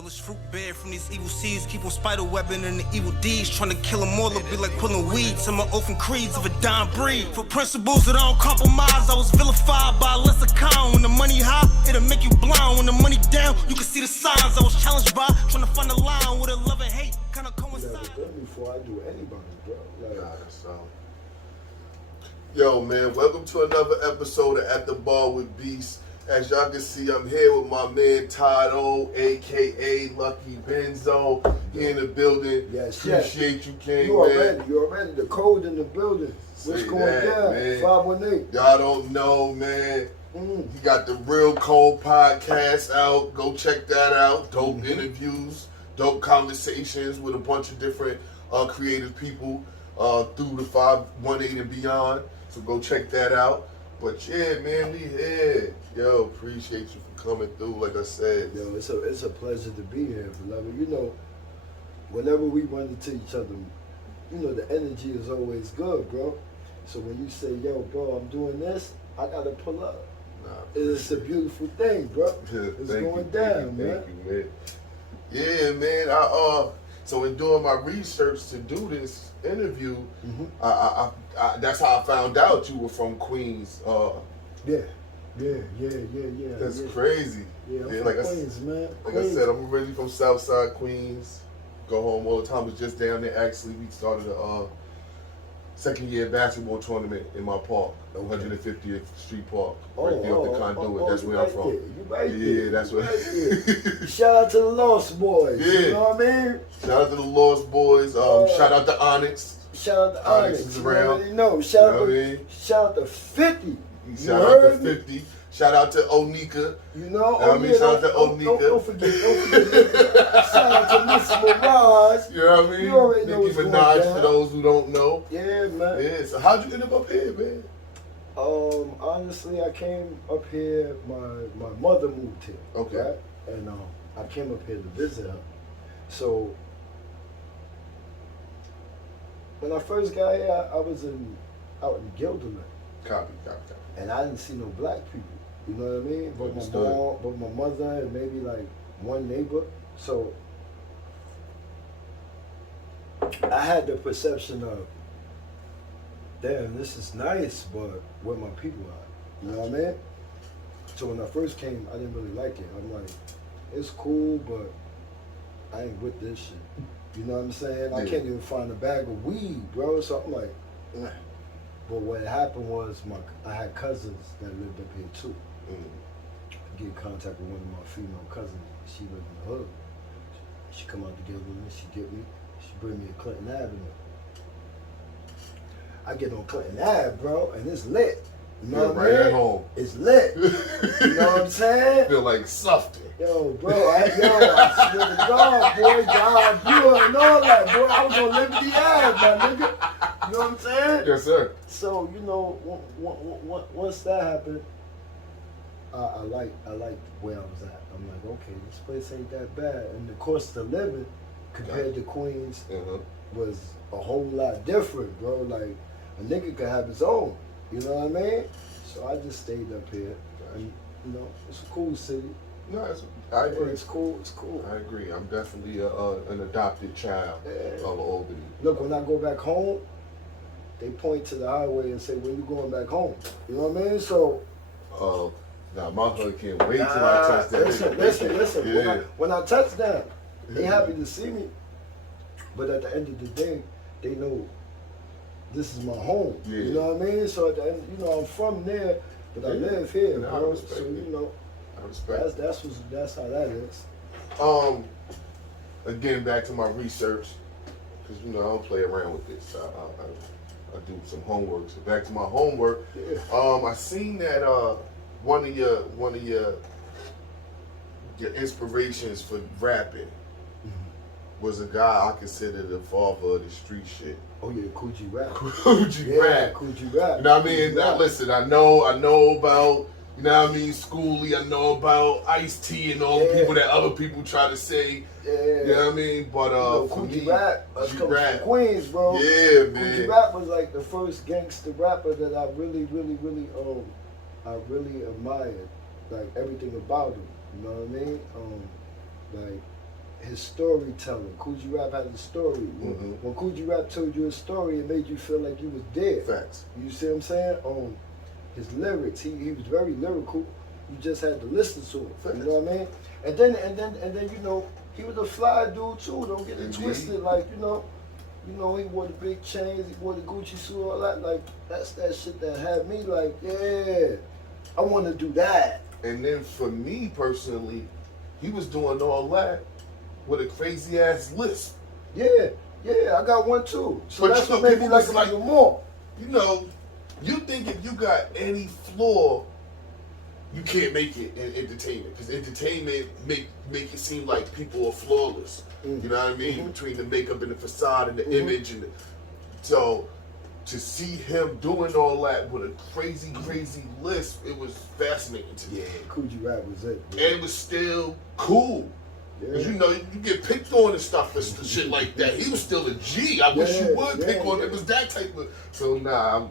All this fruit bear from these evil seeds, keep on spider webbing and the evil deeds, trying to kill them all, it'll be like pulling weeds. Some are open creeds of a dying breed. For principles that I don't compromise, I was vilified by a lesser kind. When the money high, it'll make you blind. When the money down, you can see the signs. I was challenged by trying to find a line with a love and hate kind of coincide. Before I do anybody, bro. Yo, man, welcome to another episode of At the Bar Wit Beast. As y'all can see, I'm here with my man Todd-o, a.k.a. Lucky Benzo. He in the building. Yes, Appreciate you, King, you already, the code in the building. What's going down? Man. 518. Y'all don't know, man. He got the Real Cold podcast out. Go check that out. Dope interviews, dope conversations with a bunch of different creative people through the 518 and beyond. So go check that out. But yeah, man, we here. Yo, appreciate you for coming through, like I said. Yo, it's a pleasure to be here, beloved. You know, whenever we run into each other, you know, the energy is always good, bro. So when you say, yo, bro, I'm doing this, I gotta pull up. It's a beautiful thing, bro. It's going down, man. Thank you, man. Yeah, man. So in doing my research to do this interview, I that's how I found out you were from Queens. Yeah. That's crazy. Yeah, I'm like from Queens, man. Like I said, I'm originally from Southside Queens. Go home all the time. Was just down there. Actually, we started a second year basketball tournament in my park, 150th Street Park, right there off the Conduit. That's where I'm from. You right there. Yeah, that's where. Shout out to the Lost Boys. Yeah. You know what I mean? Shout out to the Lost Boys. Shout out to Onyx. Shout out to Onyx. Is You around. already know. Shout out to 50. Shout out to 50. Shout out to Onika. You know? Shout out to Onika. Don't forget. Shout out to Miss Mirage. You know what I mean? You already know Nicki what's going Minaj, down. for those who don't know. Yeah, man. Yeah, so how'd you end up here, man? Honestly, I came up here, my mother moved here. Okay. Right? And I came up here to visit her. So when I first got here, I was out in Guilderland. Copy. And I didn't see no black people. You know what I mean? But my mom, but my mother, and maybe like one neighbor. So I had the perception of, damn, this is nice, but where my people are. You know what I mean? So when I first came, I didn't really like it. I'm like, it's cool, but I ain't with this shit. You know what I'm saying? I can't even find a bag of weed, bro. So I'm like, nah. But what happened was I had cousins that lived up here too. Get in contact with one of my female cousins. She lived in the hood. She come out together with me. She get me. She bring me to Clinton Avenue. I get on Clinton Ave, bro, and it's lit. You know what I mean? Right at home. It's lit. You know what I'm saying? Feel like something. Yo, bro, I swear to God, boy, God, you and all that, boy. I was on Liberty Ave, my nigga. You know what I'm saying? Yes, sir. So, you know, once that happened, I liked where I was at. I'm like, okay, this place ain't that bad. And the cost of living compared to Queens was a whole lot different, bro. Like, a nigga could have his own. You know what I mean? So I just stayed up here. And, you know, it's a cool city. No, I agree. It's cool. It's cool. I agree. I'm definitely an adopted child of Albany. Look, when I go back home, they point to the highway and say, when you going back home? You know what I mean? So... Nah, my hood can't wait till I touch that. Listen. Yeah. When I touch down, they happy to see me. But at the end of the day, they know this is my home. Yeah. You know what I mean? So at the end, you know, I'm from there, but I live here, bro. So you know, I respect. That's how that is. Again, back to my research, because you know I don't play around with this. I do some homework. So back to my homework. Yeah. I seen that one of your inspirations for rapping was a guy I consider the father of the street shit. Oh yeah, Coogee Rap. Coogee Rap. Coogee Rap. You know what I mean? Now listen, I know about, you know what I mean, Schoolie, I know about Ice-T and all the people that other people try to say. Yeah. You know what I mean? But for Coogee me, Rap, us coming from Queens, bro. Yeah, man. Coogee Rap was like the first gangster rapper that I really admired. Like everything about him. You know what I mean? Like his storytelling. Coogee Rap had a story. When Coogee Rap told you a story, it made you feel like you was there. Facts. You see what I'm saying? His lyrics, he was very lyrical. You just had to listen to him. Facts. You know what I mean? And then you know, he was a fly dude too. Don't get it twisted. Like you know, he wore the big chains, he wore the Gucci suit, all that. Like that's that shit that had me like, yeah, I want to do that. And then for me personally, he was doing all that with a crazy ass list. Yeah, I got one too. So But that's you know, what made me people like was him even more. You know, you think if you got any flaw, you can't make it in entertainment, because entertainment make it seem like people are flawless. You know what I mean? Between the makeup and the facade and the image and so to see him doing all that with a crazy list, it was fascinating to me. Yeah, Coogee Rap was it. Bro. And it was still cool. Because you know, you get picked on and stuff and shit like that. He was still a G. I wish you would pick on him. It was that type of. So nah,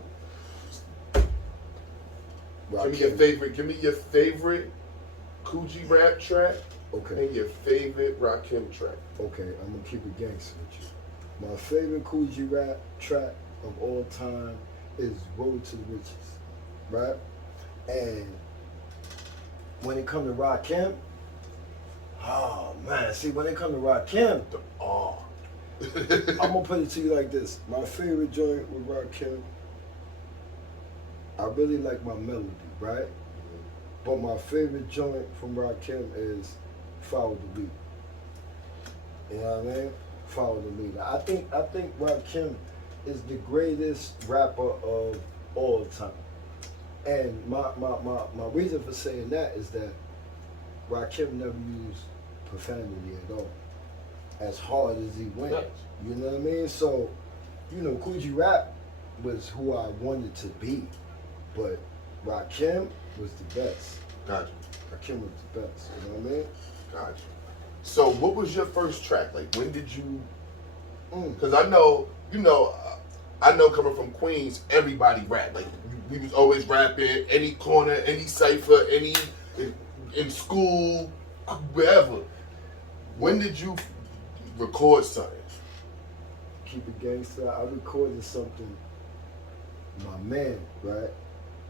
Give me your favorite Coogee Rap track. Okay. And your favorite Rakim track. Okay, I'm gonna keep it gangster with you. My favorite Coogee Rap track of all time is Road to the Riches, right? And when it comes to Rakim, oh man, see when it comes to Rakim, I'm gonna put it to you like this. My favorite joint with Rakim, I really like my melody, right? But my favorite joint from Rakim is Follow the Leader. You know what I mean? Follow the Leader. I think Rakim is the greatest rapper of all time. And my reason for saying that is that Rakim never used profanity at all. As hard as he went. Yes. You know what I mean? So, you know, Coogee Rap was who I wanted to be. But Rakim was the best. Gotcha. Rakim was the best. You know what I mean? Gotcha. So what was your first track? Like when did you? Because I know, you know, I know coming from Queens, everybody rap. Like we was always rapping, any corner, any cipher, any in school, wherever. When did you record something? Keep it gangster. I recorded something. My man, right?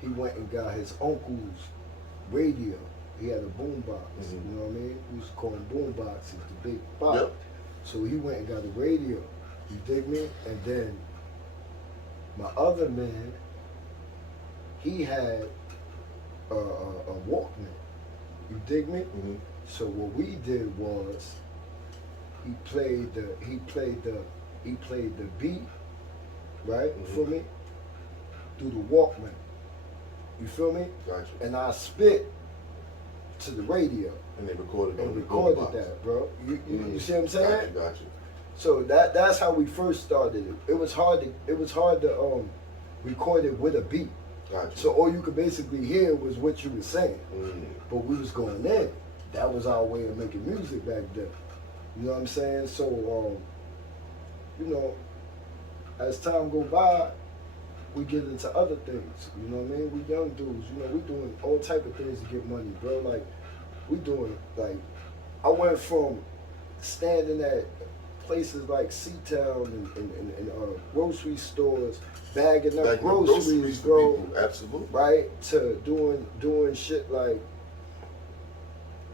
He went and got his uncle's radio. He had a boombox. You know what I mean? We used to call them boomboxes, the big box. Yep. So he went and got a radio. You dig me? And then my other man, he had a Walkman. You dig me? So what we did was he played the beat, right? For me, through the Walkman. You feel me? Gotcha. And I spit to the radio. And they recorded that, bro. You see what I'm saying? Gotcha. So that's how we first started it. It was hard to record it with a beat. Gotcha. So all you could basically hear was what you were saying. But we was going in. That was our way of making music back then. You know what I'm saying? So you know, as time go by, we get into other things. You know what I mean? We young dudes, you know, we doing all type of things to get money, bro. Like, we doing, like, I went from standing at places like C-Town and grocery stores, bagging up groceries, bro. People. Absolutely. Right? To doing shit like,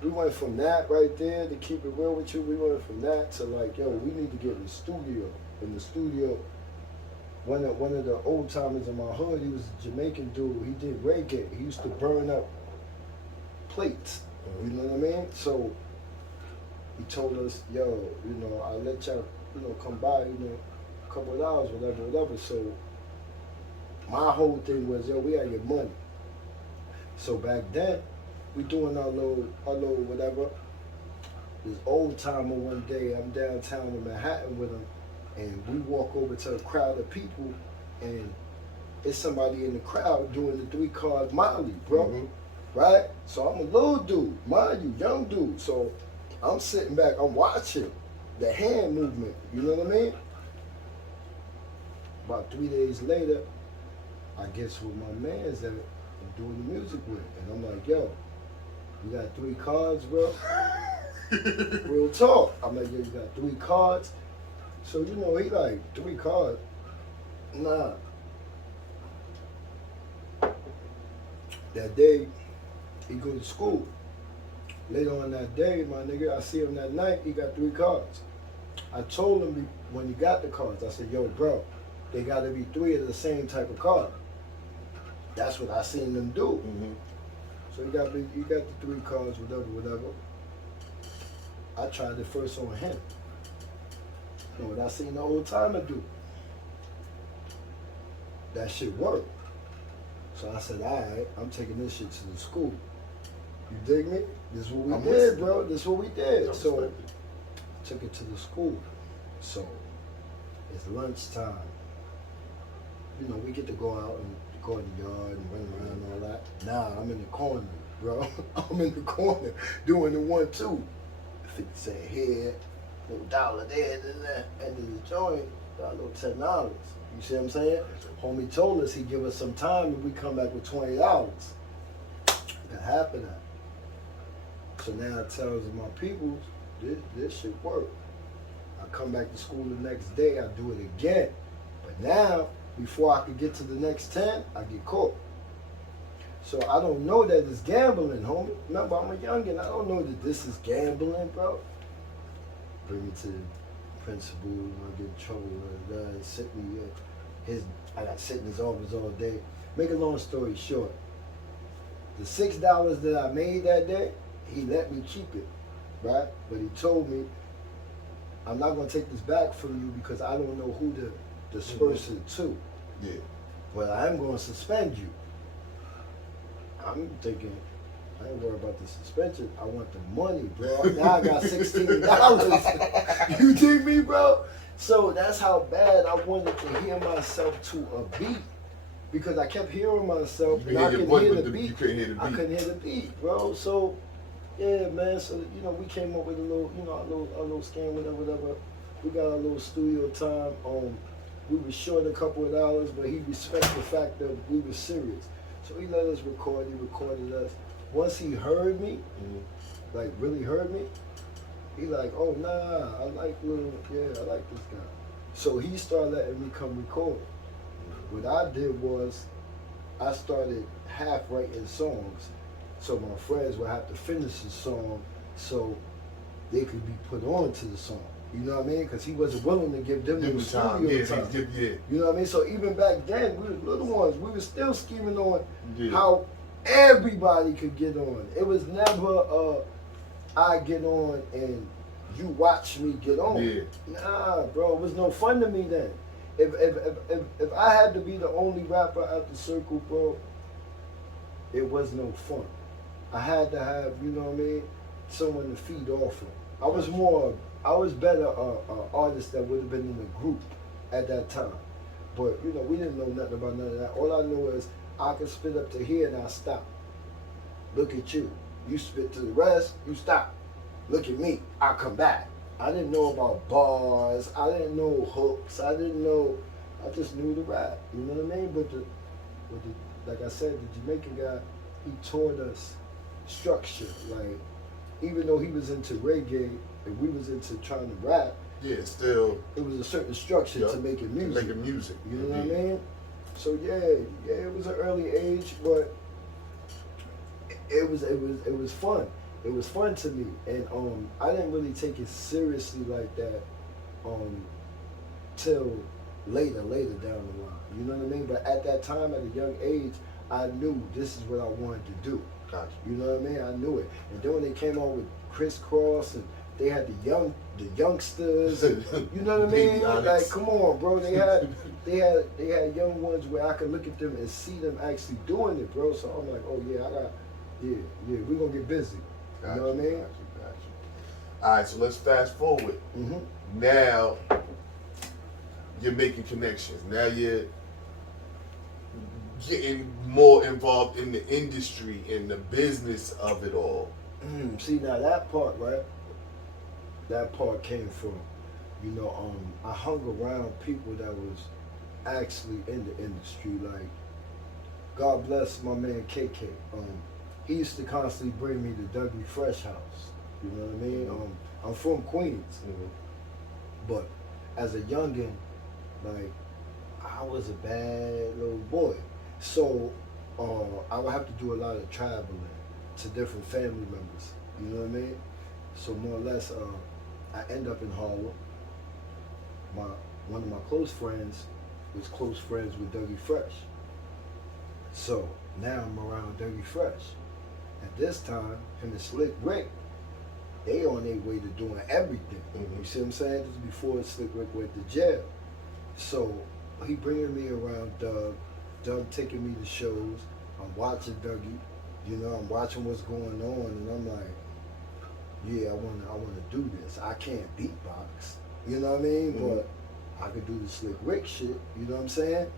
we went from that right there, to keep it real with you, we went from that to like, yo, we need to get in the studio. In the studio, one of the old timers in my hood, he was a Jamaican dude. He did reggae. He used to burn up plates. You know what I mean? So he told us, yo, you know, I'll let y'all, you know, come by, you know, a couple of hours, whatever. So my whole thing was, yo, we gotta get money. So back then, we doing our little whatever. This old timer one day, I'm downtown in Manhattan with him, and we walk over to a crowd of people, and it's somebody in the crowd doing the 3 card Molly, bro. Right? So I'm a little dude, mind you, young dude. So I'm sitting back, I'm watching the hand movement, you know what I mean? About 3 days later, I guess who my man's at, I'm doing the music with. And I'm like, yo, you got 3 cards, bro? Real talk. I'm like, yo, you got 3 cards? So, you know, he like, 3 cards? Nah. That day, he go to school. Later on that day, my nigga, I see him that night, he got 3 cards. I told him when he got the cards, I said, yo, bro, they gotta be 3 of the same type of card. That's what I seen them do. Mm-hmm. So he got the 3 cards, whatever. I tried it first on him. You know what I seen the old timer do? That shit worked. So I said, all right, I'm taking this shit to the school. You dig me? This is what we did, bro. This is what we did. So took it to the school. So it's lunchtime. You know, we get to go out and go in the yard and run around and all that. Nah, I'm in the corner, bro. I'm in the corner doing the 1-2. 50 cent here, little dollar there, and then the joint, got a little $10. You see what I'm saying? Homie told us he'd give us some time and we come back with $20. Got half of that. So now it tells my people, this shit work. I come back to school the next day, I do it again. But now, before I could get to the next 10, I get caught. So I don't know that it's gambling, homie. Remember, I'm a youngin'. I don't know that this is gambling, bro. Bring me to the principal, I get in trouble. Sit me, I got to sit in his office all day. Make a long story short, the $6 that I made that day, he let me keep it, right? But he told me, I'm not going to take this back from you because I don't know who to disperse it to. Yeah. But I am going to suspend you. I'm thinking, I ain't worried about the suspension. I want the money, bro. Now I got $16. You dig me, bro? So that's how bad I wanted to hear myself to a beat. Because I kept hearing myself and I couldn't hear the beat. You couldn't hear the beat. I couldn't hear the beat, bro. So, yeah, man. So, you know, we came up with a little, you know, a little scam, whatever. We got a little studio time. We were short a couple of dollars, but he respected the fact that we were serious. So he let us record. He recorded us. Once he heard me, like really heard me, he like, oh nah, I like this guy. So he started letting me come record. What I did was, I started half writing songs, so my friends would have to finish the song so they could be put on to the song. You know what I mean? Because he wasn't willing to give them the studio time. You know what I mean? So even back then, we were little ones. We were still scheming on how everybody could get on. It was never I get on and you watch me get on. Yeah. Nah, bro, it was no fun to me then. If I had to be the only rapper at the circle, bro, it was no fun. I had to have, you know what I mean, someone to feed off of. I was better artist that would have been in a group at that time. But, you know, we didn't know nothing about none of that. All I know is I could spit up to here and I stop. Look at you. You spit to the rest, you stop. Look at me, I come back. I didn't know about bars. I didn't know hooks. I just knew the rap. You know what I mean? But like I said, the Jamaican guy, he taught us structure. Like, even though he was into reggae and we was into trying to rap, still it was a certain structure to making music. You know what I mean? So yeah, it was an early age, but it was fun. It was fun to me, and I didn't really take it seriously like that till later down the line. You know what I mean? But at that time, at a young age, I knew this is what I wanted to do. Gotcha. You know what I mean? I knew it. And then when they came out with Crisscross and they had the youngsters, and, you know what I mean? Like, come on, bro. They had young ones where I could look at them and see them actually doing it, bro. So I'm like, oh yeah, we're gonna get busy. You know what I mean? Gotcha. All right, so let's fast forward. Mm-hmm. Now you're making connections. Now you're getting more involved in the industry and the business of it all. See, now that part, right? That part came from, you know, I hung around people that was actually in the industry. Like, God bless my man KK. He used to constantly bring me to Dougie Fresh House. You know what I mean? I'm from Queens, but as a youngin', like I was a bad little boy, so I would have to do a lot of traveling to different family members. You know what I mean? So more or less, I end up in Harlem. One of my close friends was close friends with Dougie Fresh. So now I'm around Dougie Fresh. At this time, him and Slick Rick, they on their way to doing everything. You see what I'm saying? This is before Slick Rick went to jail. So he bringing me around Doug taking me to shows. I'm watching Dougie. You know, I'm watching what's going on, and I'm like, yeah, I wanna do this. I can't beatbox. You know what I mean? But I could do the Slick Rick shit. You know what I'm saying?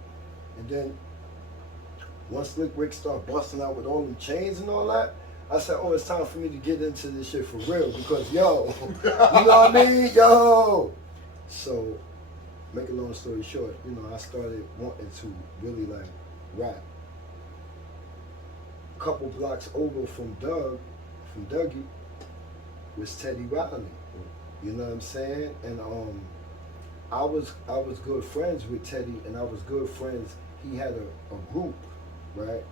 And then once Slick Rick started busting out with all them chains and all that, I said, oh, it's time for me to get into this shit for real because, yo, you know what I mean? Yo! So, make a long story short, you know, I started wanting to really, like, rap. A couple blocks over from Dougie, was Teddy Riley. You know what I'm saying? And I was good friends with Teddy, and I was good friends. He had a group, right?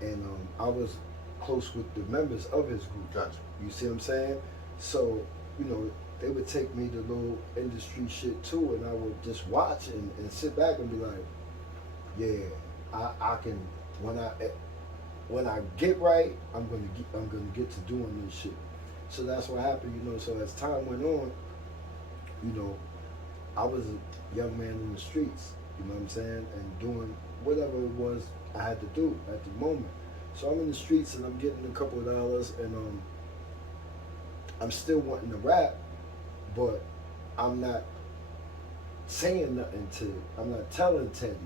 And I was close with the members of his group. Gotcha. You see what I'm saying? So, you know, they would take me to little industry shit too, and I would just watch and sit back and be like, yeah, I can when I get right, I'm gonna get to doing this shit. So that's what happened, you know. So as time went on, you know, I was a young man in the streets, you know what I'm saying, and doing whatever it was I had to do at the moment. So I'm in the streets and I'm getting a couple of dollars, and I'm still wanting to rap, but I'm not saying nothing I'm not telling Teddy.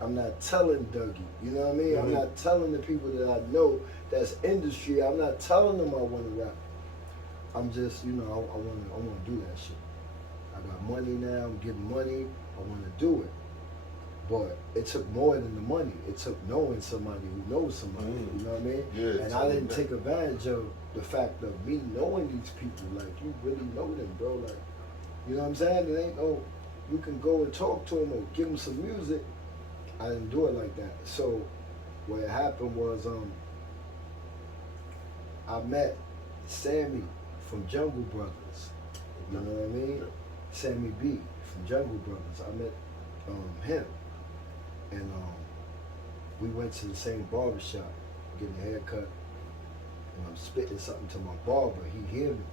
I'm not telling Dougie, you know what I mean? I'm not telling the people that I know that's industry. I'm not telling them I want to rap. I'm just, you know, I want to do that shit. I got money now. I'm getting money. I want to do it. But it took more than the money. It took knowing somebody who knows somebody. You know what I mean? Yeah, and I didn't take advantage of the fact of me knowing these people. Like, you really know them, bro. Like, you know what I'm saying? It ain't no, you can go and talk to them or give them some music. I didn't do it like that. So what happened was I met Sammy from Jungle Brothers. You know what I mean? Sammy B from Jungle Brothers. I met him. And we went to the same barbershop, getting a haircut. And I'm spitting something to my barber. He hear me.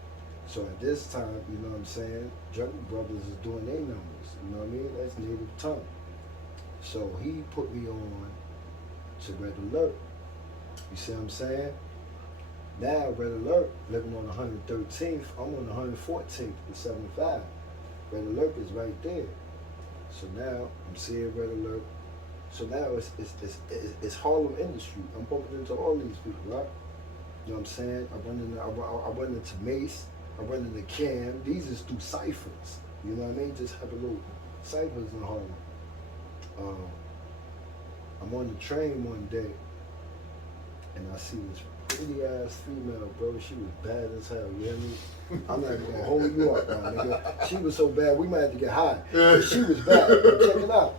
So at this time, you know what I'm saying, Jungle Brothers is doing their numbers. You know what I mean? That's native tongue. So he put me on to Red Alert. You see what I'm saying? Now Red Alert, living on 113th, I'm on 114th with 75. Red Alert is right there. So now I'm seeing Red Alert. So now it's Harlem industry. I'm bumping into all these people, right? You know what I'm saying? I run into Mace. I run into Cam. These is through ciphers. You know what I mean? Just have a little ciphers in Harlem. I'm on the train one day, and I see this pretty ass female, bro. She was bad as hell. You hear me? I'm not gonna hold you up, now, nigga. She was so bad, we might have to get high. But she was bad. Bro. Check it out.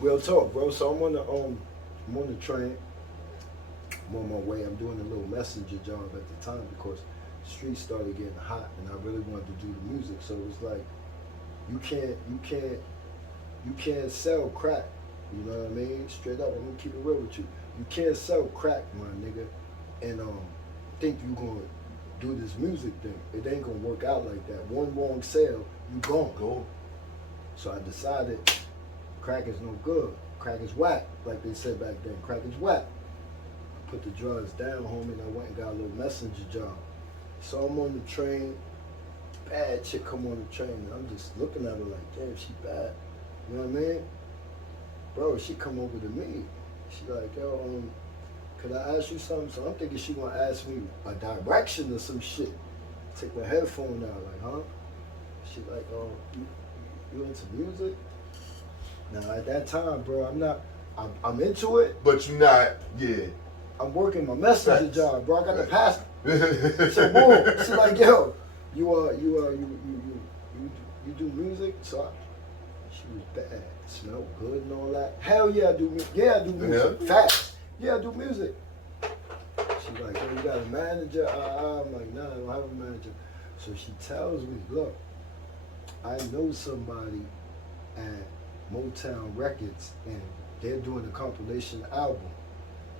Real talk, bro. So I'm on the train. I'm on my way. I'm doing a little messenger job at the time because the streets started getting hot, and I really wanted to do the music. So it was like, you can't sell crack. You know what I mean? Straight up, I'm gonna keep it real with you. You can't sell crack, my nigga, and think you gonna do this music thing. It ain't gonna work out like that. One wrong sale, you gone. Go. So I decided crack is no good. Crack is whack, like they said back then. Crack is whack. I put the drugs down, homie, and I went and got a little messenger job. So I'm on the train. Bad chick come on the train, and I'm just looking at her like, damn, she bad. You know what I mean? Bro, she come over to me. She like, yo, could I ask you something? So I'm thinking she gonna ask me a direction or some shit. Take my headphone out, like, huh? She like, oh, you into music? Now at that time, bro, I'm into it. But you not, yeah. I'm working my messenger Facts. job, bro. I got the passport. So boom, she's like, yo, you do music? So she was bad, smelled good and all that. Hell yeah, I do music. Yeah, I do music. Yeah. Facts. Yeah, I do music. She's like, yo, you got a manager? I'm like, nah, I don't have a manager. So she tells me, look, I know somebody at Motown Records and they're doing a compilation album.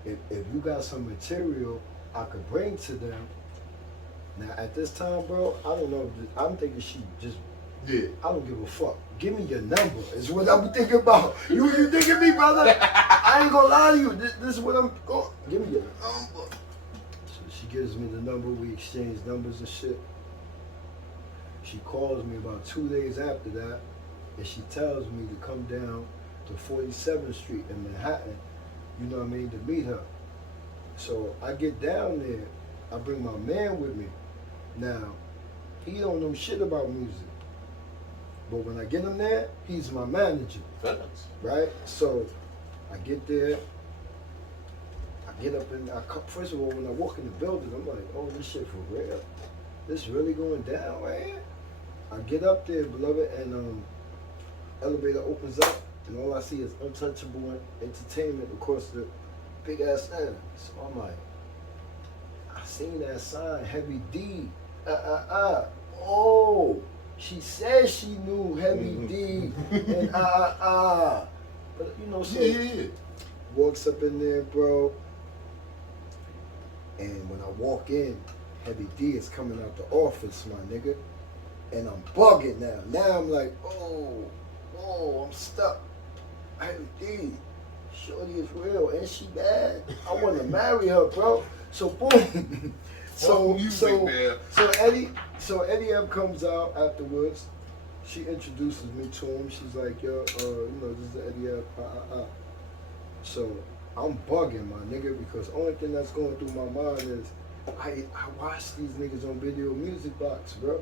If you got some material I could bring to them. Now at this time, bro, I don't know. I'm thinking she just, Yeah. I don't give a fuck. Give me your number is what I'm thinking about. You thinking me, brother? I ain't gonna lie to you. This is what I'm going. Give me your number. So she gives me the number. We exchange numbers and shit. She calls me about 2 days after that, and she tells me to come down to 47th Street in Manhattan, you know what I mean, to meet her. So I get down there, I bring my man with me. Now, he don't know shit about music. But when I get him there, he's my manager. Facts. Right? So I get there, I get up and first of all, when I walk in the building, I'm like, oh, this shit for real? This really going down right here? I get up there, beloved, and elevator opens up, and all I see is Untouchable Entertainment across the big ass stand. So I'm like, I seen that sign, Heavy D. Oh, she said she knew Heavy D and But you know, so Yeah. walks up in there, bro. And when I walk in, Heavy D is coming out the office, my nigga. And I'm bugging now. Now I'm like, oh, I'm stuck. Heavy D, shorty is real, and she bad. I want to marry her, bro. So boom. So Eddie M comes out afterwards. She introduces me to him. She's like, yo, you know, this is Eddie M. So I'm bugging, my nigga, because the only thing that's going through my mind is I watch these niggas on Video Music Box, bro.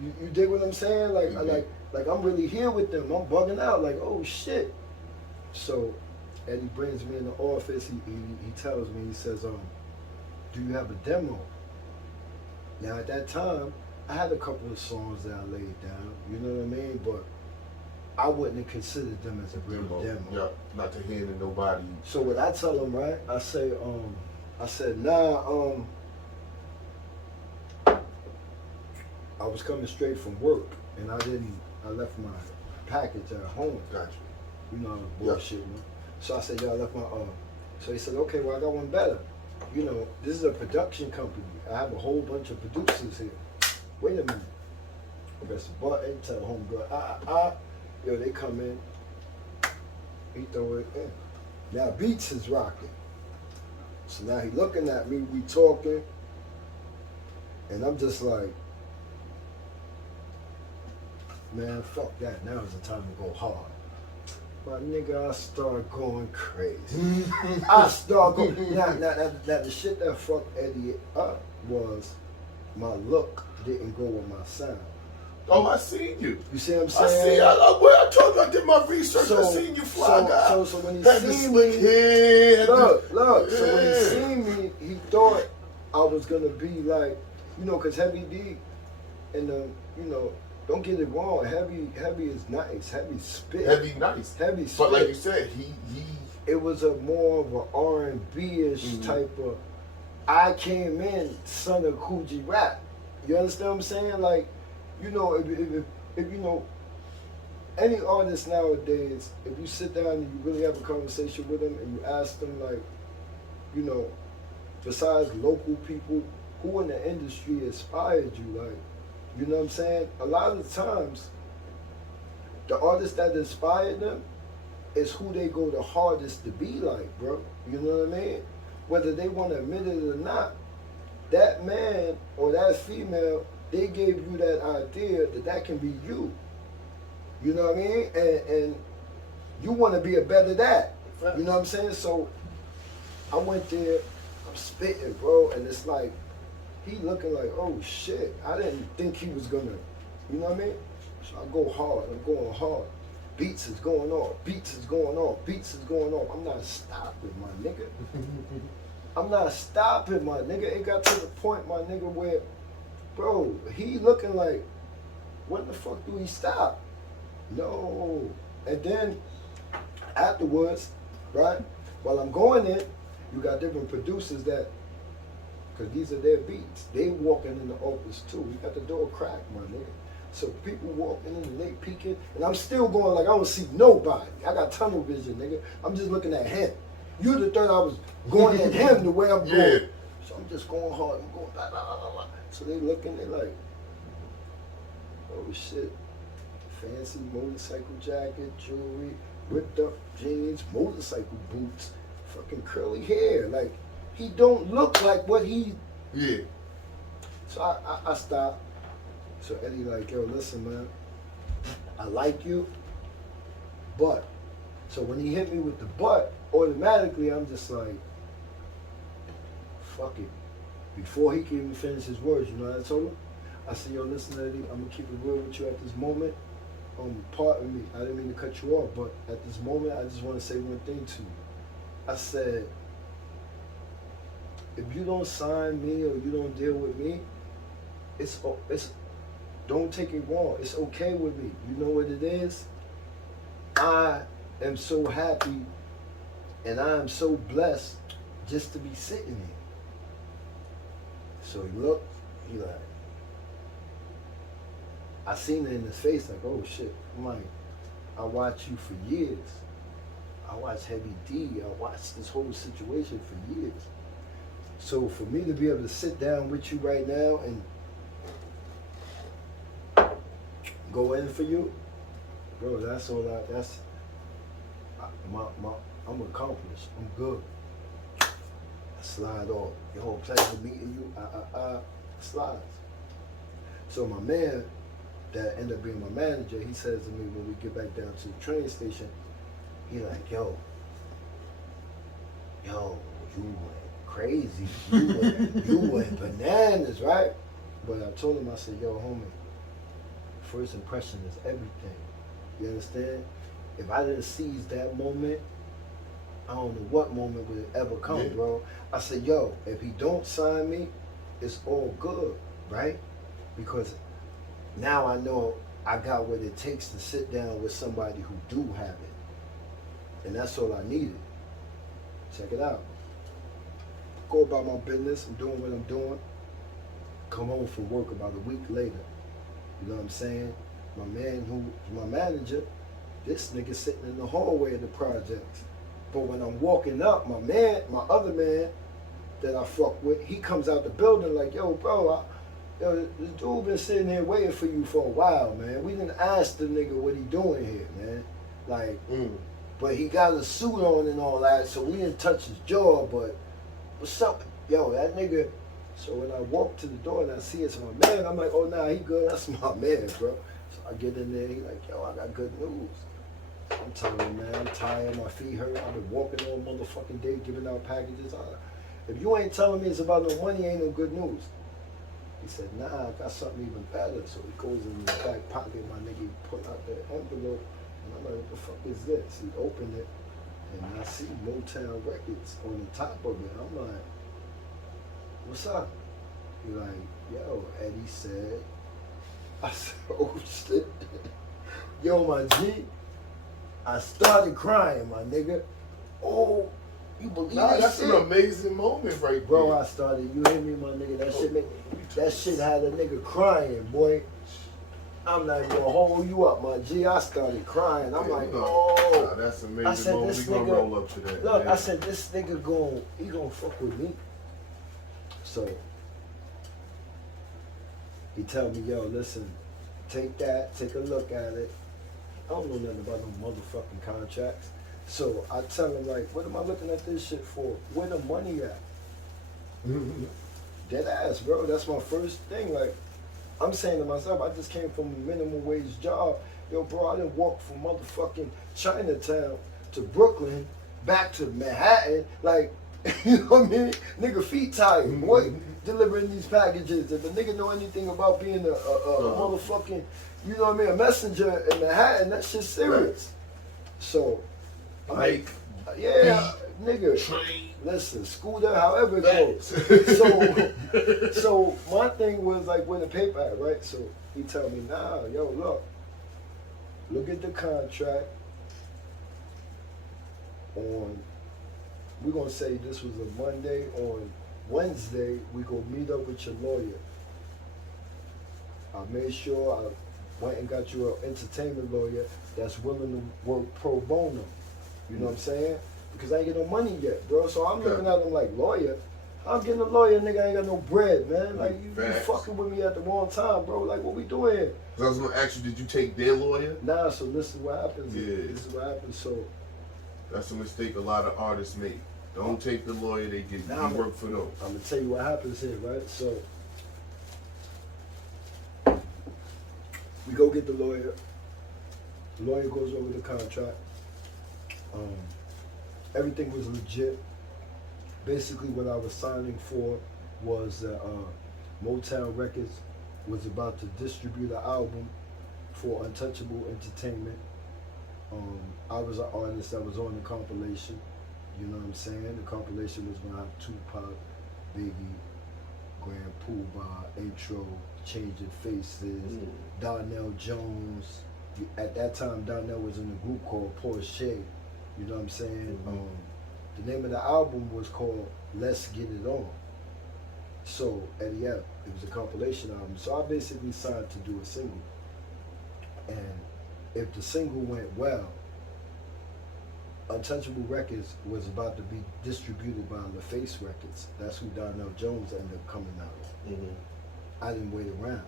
You dig what I'm saying? Like, like I'm really here with them. I'm bugging out. Like, oh shit. So Eddie brings me in the office. He tells me, he says, do you have a demo? Now at that time, I had a couple of songs that I laid down. You know what I mean? But I wouldn't have considered them as a real demo. Yeah, not to hand to nobody. So what I tell them, right? I say, I said, nah, I was coming straight from work, and I left my package at home. Gotcha. You know, I was bullshitting. So I said, yo, I left my, so he said, okay, well, I got one better. You know, this is a production company. I have a whole bunch of producers here. Wait a minute. I press the button, tell homegirl, yo, they come in, he throw it in. Now Beats is rocking. So now he looking at me, we talking, and I'm just like, man, fuck that. Now is the time to go hard. My nigga, I start going crazy. I start going. Now, the shit that fucked Eddie up was my look didn't go with my sound. Oh, I seen you. You see what I'm saying? I told you I did my research. I seen you fly guy. So when he seen me, look. So when he seen me, he thought I was gonna be like, you know, cause Heavy D, and you know. Don't get it wrong. Heavy is nice. Heavy spit. Heavy nice. Heavy spit. But like you said, he. It was a more of an R&B-ish type of. I came in son of Coogee rap. You understand what I'm saying? Like, you know, if you know, any artist nowadays, if you sit down and you really have a conversation with them and you ask them, like, you know, besides local people, who in the industry inspired you, like. You know what I'm saying? A lot of the times, the artists that inspired them is who they go the hardest to be like, bro. You know what I mean? Whether they want to admit it or not, that man or that female, they gave you that idea that can be you. You know what I mean? And you want to be a better that. You know what I'm saying? So I went there, I'm spitting, bro, and it's like, he looking like, oh shit, I didn't think he was gonna, you know what I mean? So I go hard, I'm going hard. Beats is going off, beats is going off, beats is going off. I'm not stopping, my nigga. I'm not stopping, my nigga. It got to the point, my nigga, where, bro, he looking like, when the fuck do he stop? No. And then afterwards, right, while I'm going in, you got different producers that, because these are their beats, they walking in the office too. We got the door cracked, my nigga. So people walking in and they peeking, and I'm still going like I don't see nobody. I got tunnel vision, nigga. I'm just looking at him. You'd have thought I was going at him the way I'm going. So I'm just going hard. I'm going blah, blah, blah, blah. So they looking, they like, oh shit. Fancy motorcycle jacket, jewelry, ripped up jeans, motorcycle boots, fucking curly hair. Like, he don't look like what he... Yeah. So I stopped. So Eddie like, yo, listen, man, I like you, but. So when he hit me with the but, automatically I'm just like, fuck it. Before he can even finish his words, you know what I told him? I said, yo, listen, Eddie, I'm gonna keep it real with you at this moment. Pardon me, I didn't mean to cut you off, but at this moment, I just want to say one thing to you. I said, if you don't sign me or you don't deal with me, it's don't take it wrong. It's okay with me. You know what it is? I am so happy and I am so blessed just to be sitting here. So he looked, he like, I seen it in his face like, oh shit. I'm like, I watched you for years. I watched Heavy D. I watched this whole situation for years. So for me to be able to sit down with you right now and go in for you, bro, that's all I'm accomplished. I'm good. I slide off. Yo, pleasure meeting you. Slides. So my man that ended up being my manager, he says to me when we get back down to the train station, he like, yo, you went crazy. You went bananas, right? But I told him, I said, yo, homie, first impression is everything. You understand? If I didn't seize that moment, I don't know what moment would it ever come, bro. I said, yo, if he don't sign me, it's all good, right? Because now I know I got what it takes to sit down with somebody who do have it. And that's all I needed. Check it out. Go about my business. I'm doing what I'm doing. Come home from work about a week later. You know what I'm saying? My man who's my manager, this nigga sitting in the hallway of the projects. But when I'm walking up, my other man that I fuck with, he comes out the building like, yo, bro, this dude been sitting here waiting for you for a while, man. We didn't ask the nigga what he doing here, man. Like, but he got a suit on and all that, so we didn't touch his jaw, but what's up? Yo, that nigga. So when I walk to the door and I see it's my man, I'm like, oh, nah, he good. That's my man, bro. So I get in there, he like, yo, I got good news. I'm telling him, man, I'm tired, my feet hurt. I've been walking all motherfucking day, giving out packages. If you ain't telling me it's about no money, ain't no good news. He said, nah, I got something even better. So he goes in his back pocket, my nigga, he pull out the envelope, and I'm like, what the fuck is this? He opened it, and I see Motown Records on the top of it. I'm like, what's up? He like, yo, Eddie said. I said, oh shit. Yo, my G, I started crying, my nigga. Oh, you believe that that's shit? An amazing moment right there. Bro, I started, you hear me, my nigga? That shit had a nigga crying, boy. I'm not even gonna hold you up, my G. I started crying. I'm like, oh. Nah, that's amazing. I said, moment. this We gonna nigga, roll up to that. look, man. I said, this nigga he gonna fuck with me. So he tell me, yo, listen, take a look at it. I don't know nothing about no motherfucking contracts. So I tell him, like, what am I looking at this shit for? Where the money at? Dead ass, bro. That's my first thing. Like, I'm saying to myself, I just came from a minimum wage job. Yo, bro, I didn't walk from motherfucking Chinatown to Brooklyn, back to Manhattan. Like, you know what I mean? Nigga feet tired, boy, delivering these packages. If a nigga know anything about being a motherfucking, you know what I mean, a messenger in Manhattan, that shit's serious. So, Like, yeah, nigga. train. Listen, scooter, however it goes. So my thing was like, where the paper at, right? So he tell me, nah, yo, look at the contract on, we're gonna say this was a Monday, on Wednesday, we go meet up with your lawyer. I made sure I went and got you an entertainment lawyer that's willing to work pro bono. You know what I'm saying? Because I ain't get no money yet, bro. So I'm looking at him like, lawyer? I'm getting a lawyer, nigga. I ain't got no bread, man. Like, you fucking with me at the wrong time, bro. Like, what we doing here? I was gonna ask you, did you take their lawyer? Nah, so this is what happens. Yeah. This is what happens. So that's a mistake a lot of artists make. Don't take the lawyer they get. You work for them. I'm gonna tell you what happens here, right? So we go get the lawyer. The lawyer goes over the contract. Everything was legit. Basically, what I was signing for was that Motown Records was about to distribute an album for Untouchable Entertainment. I was an artist that was on the compilation. You know what I'm saying? The compilation was going to have Tupac, Biggie, Grand Poobah, Intro, Changing Faces, Darnell Jones. At that time, Darnell was in a group called Porsche. You know what I'm saying? The name of the album was called Let's Get It On. So, Eddie F, it was a compilation album. So I basically signed to do a single. And if the single went well, Untouchable Records was about to be distributed by LaFace Records. That's who Darnell Jones ended up coming out with. I didn't wait around.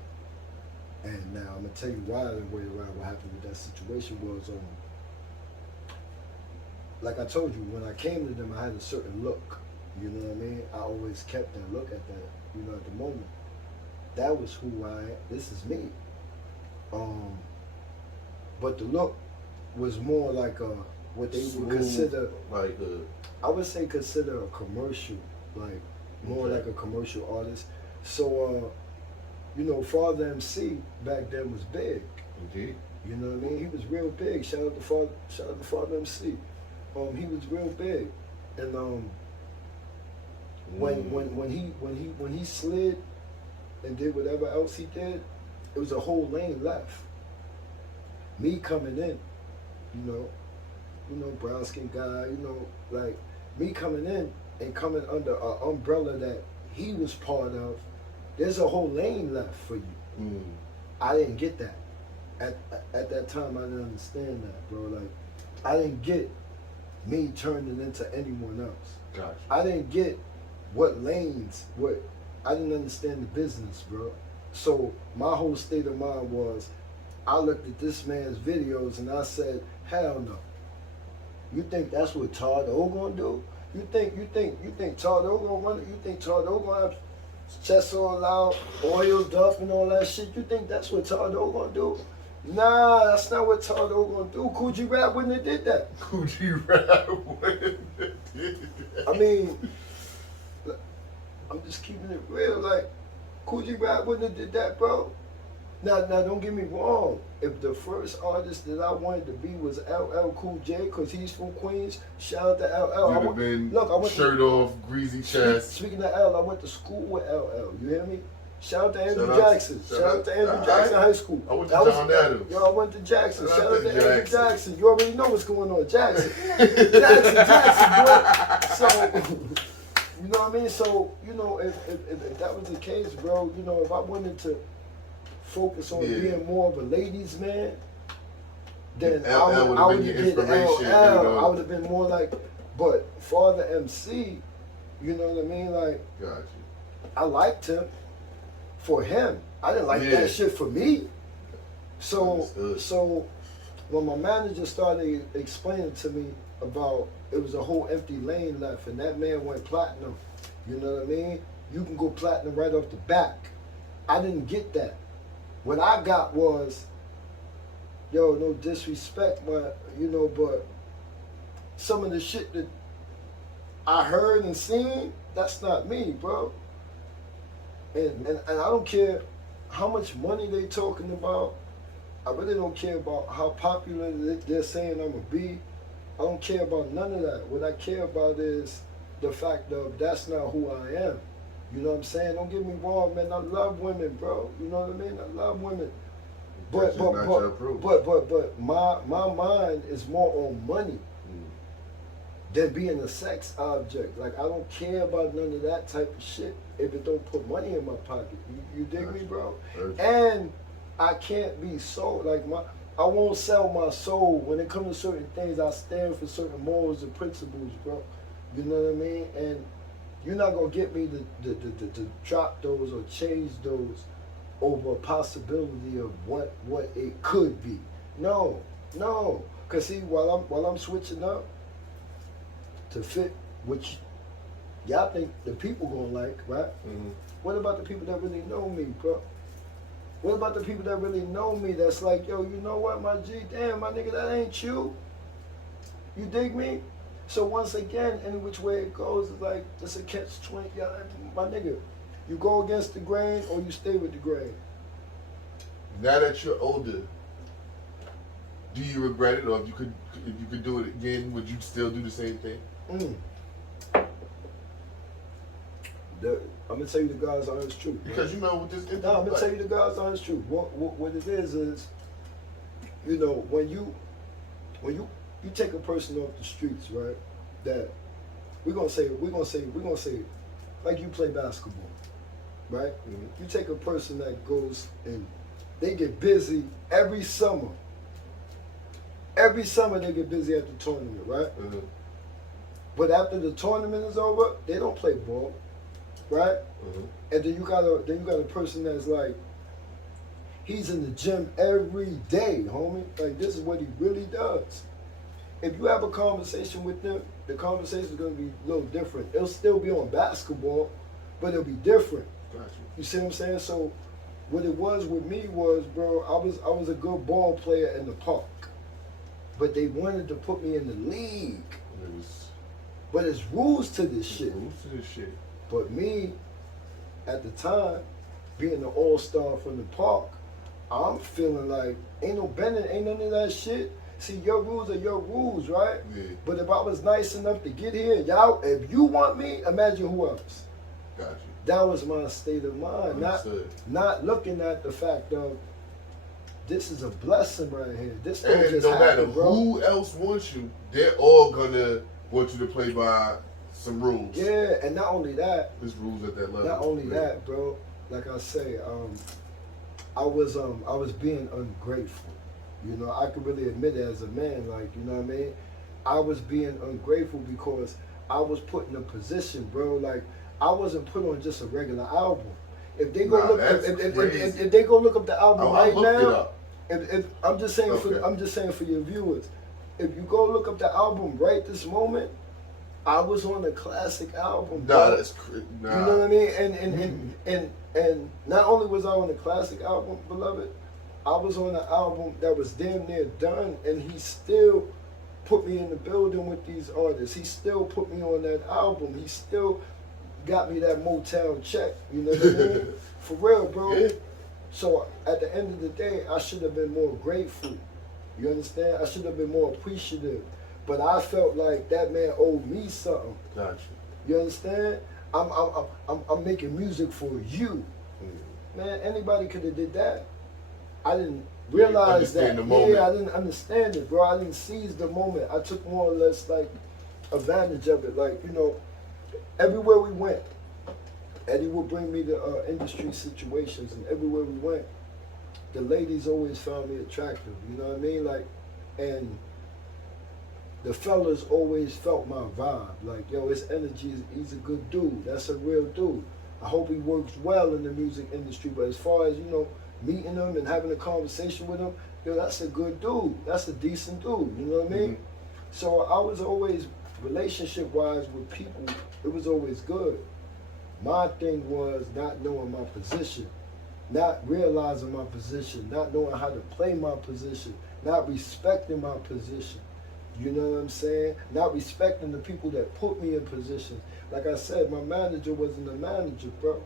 And now I'm going to tell you why I didn't wait around. What happened with that situation was, like I told you, when I came to them, I had a certain look. You know what I mean? I always kept that look at that, you know, at the moment. That was who I am. This is me. But the look was more like what they would consider, like I would say consider a commercial, like more like a commercial artist. So, you know, Father MC back then was big. Indeed. You know what I mean? He was real big. Shout out to Father MC. He was real big, and when he slid and did whatever else he did, it was a whole lane left. Me coming in, you know, brown skin guy, you know, like me coming in and coming under an umbrella that he was part of. There's a whole lane left for you. I didn't get that. At that time, I didn't understand that, bro. Like, I didn't get me turning into anyone else. Gotcha. I didn't get what lanes, I didn't understand the business, bro. So my whole state of mind was, I looked at this man's videos and I said, hell no. You think that's what Todd-o gonna do? You think Todd-o gonna run it? You think Todd-o gonna have chest all out, oiled up and all that shit? You think that's what Todd-o gonna do? Nah, that's not what Todd-o gonna do. Coogee Rap wouldn't have did that. Coogee Rap wouldn't have did that. I mean, I'm just keeping it real. Like, Coogee Rap wouldn't have did that, bro. Now, don't get me wrong. If the first artist that I wanted to be was LL Cool J, because he's from Queens, shout out to LL. You'd have been shirt off, greasy chest. Speaking of L, I went to school with LL. You hear me? Shout out to Andrew Jackson. Shout out to Andrew Jackson High School. I went to John Adams. Yo, I went to Jackson. Shout out to Andrew Jackson. You already know what's going on. Jackson, boy. So, you know what I mean? So, you know, if that was the case, bro, you know, if I wanted to focus on being more of a ladies' man, then I would have did LL. I would have been more like, but Father MC, you know what I mean? Like, gotcha. I liked him for him. I didn't like that shit for me. So when my manager started explaining to me about it was a whole empty lane left and that man went platinum, you know what I mean? You can go platinum right off the back. I didn't get that. What I got was, yo, no disrespect, but some of the shit that I heard and seen, that's not me, bro. And I don't care how much money they talking about. I really don't care about how popular they're saying I'm gonna be. I don't care about none of that. What I care about is the fact of that's not who I am. You know what I'm saying? Don't get me wrong, man. I love women, bro. You know what I mean? I love women. But my mind is more on money than being a sex object. Like, I don't care about none of that type of shit if it don't put money in my pocket. You dig me, bro? And I can't be sold. Like, I won't sell my soul. When it comes to certain things, I stand for certain morals and principles, bro. You know what I mean? And you're not going to get me to drop those or change those over a possibility of what it could be. No. Because see, while I'm switching up to fit which y'all think the people gonna like, right? Mm-hmm. What about the people that really know me, bro? What about the people that really know me that's like, yo, you know what, my G, damn, my nigga, that ain't you. You dig me? So once again, any which way it goes, it's like, it's a catch-20. My nigga, you go against the grain or you stay with the grain. Now that you're older, do you regret it? Or if you could do it again, would you still do the same thing? I'm gonna tell you the God's honest truth. Because you know what this. No, I'm gonna tell you the God's honest truth. What it is, you know, when you take a person off the streets, right? That we're gonna say, like you play basketball, right? Mm-hmm. You take a person that goes and they get busy every summer. Every summer they get busy at the tournament, right? Mm-hmm. But after the tournament is over, they don't play ball, right? Mm-hmm. And then you got a person that's like, he's in the gym every day, homie. Like, this is what he really does. If you have a conversation with them, the conversation is going to be a little different. It'll still be on basketball, but it'll be different. Gotcha. You see what I'm saying? So what it was with me was, bro, I was a good ball player in the park, but they wanted to put me in the league. But there's rules to this shit. But me, at the time, being an all-star from the park, I'm feeling like ain't no bending, ain't none of that shit. See, your rules are your rules, right? Yeah. But if I was nice enough to get here, y'all, if you want me, imagine who else. Got you. That was my state of mind. Not looking at the fact of this is a blessing right here. This don't just no happen, matter bro. Who else wants you, they're all gonna want you to play by some rules. Yeah, and not only that. There's rules at that level. Not only that, bro. Like I say, I was being ungrateful. You know, I could really admit it as a man, like, you know what I mean? I was being ungrateful because I was put in a position, bro, like, I wasn't put on just a regular album. If they go if they go look up the album right now, if I'm just saying for your viewers, if you go look up the album right this moment, I was on a classic album. Nah, that's crazy. Nah. You know what I mean? And not only was I on a classic album, beloved, I was on an album that was damn near done, and he still put me in the building with these artists. He still put me on that album. He still got me that Motown check. You know what I mean? For real, bro. Yeah. So at the end of the day, I should have been more grateful. You understand? I should have been more appreciative. But I felt like that man owed me something. Gotcha. You understand? I'm making music for you. Man, anybody could have did that. I didn't realize that. Yeah, I didn't understand it, bro. I didn't seize the moment. I took more or less like advantage of it. Like, you know, everywhere we went, Eddie would bring me to industry situations, and everywhere we went, the ladies always found me attractive. You know what I mean? Like, and the fellas always felt my vibe. Like, yo, his energy he's a good dude. That's a real dude. I hope he works well in the music industry. But as far as, you know, meeting him and having a conversation with him, yo, that's a good dude. That's a decent dude. You know what I mean? Mm-hmm. So I was always, relationship-wise with people, it was always good. My thing was not knowing my position, not realizing my position, not knowing how to play my position, not respecting my position. You know what I'm saying? Not respecting the people that put me in positions. Like I said, my manager wasn't a manager, bro.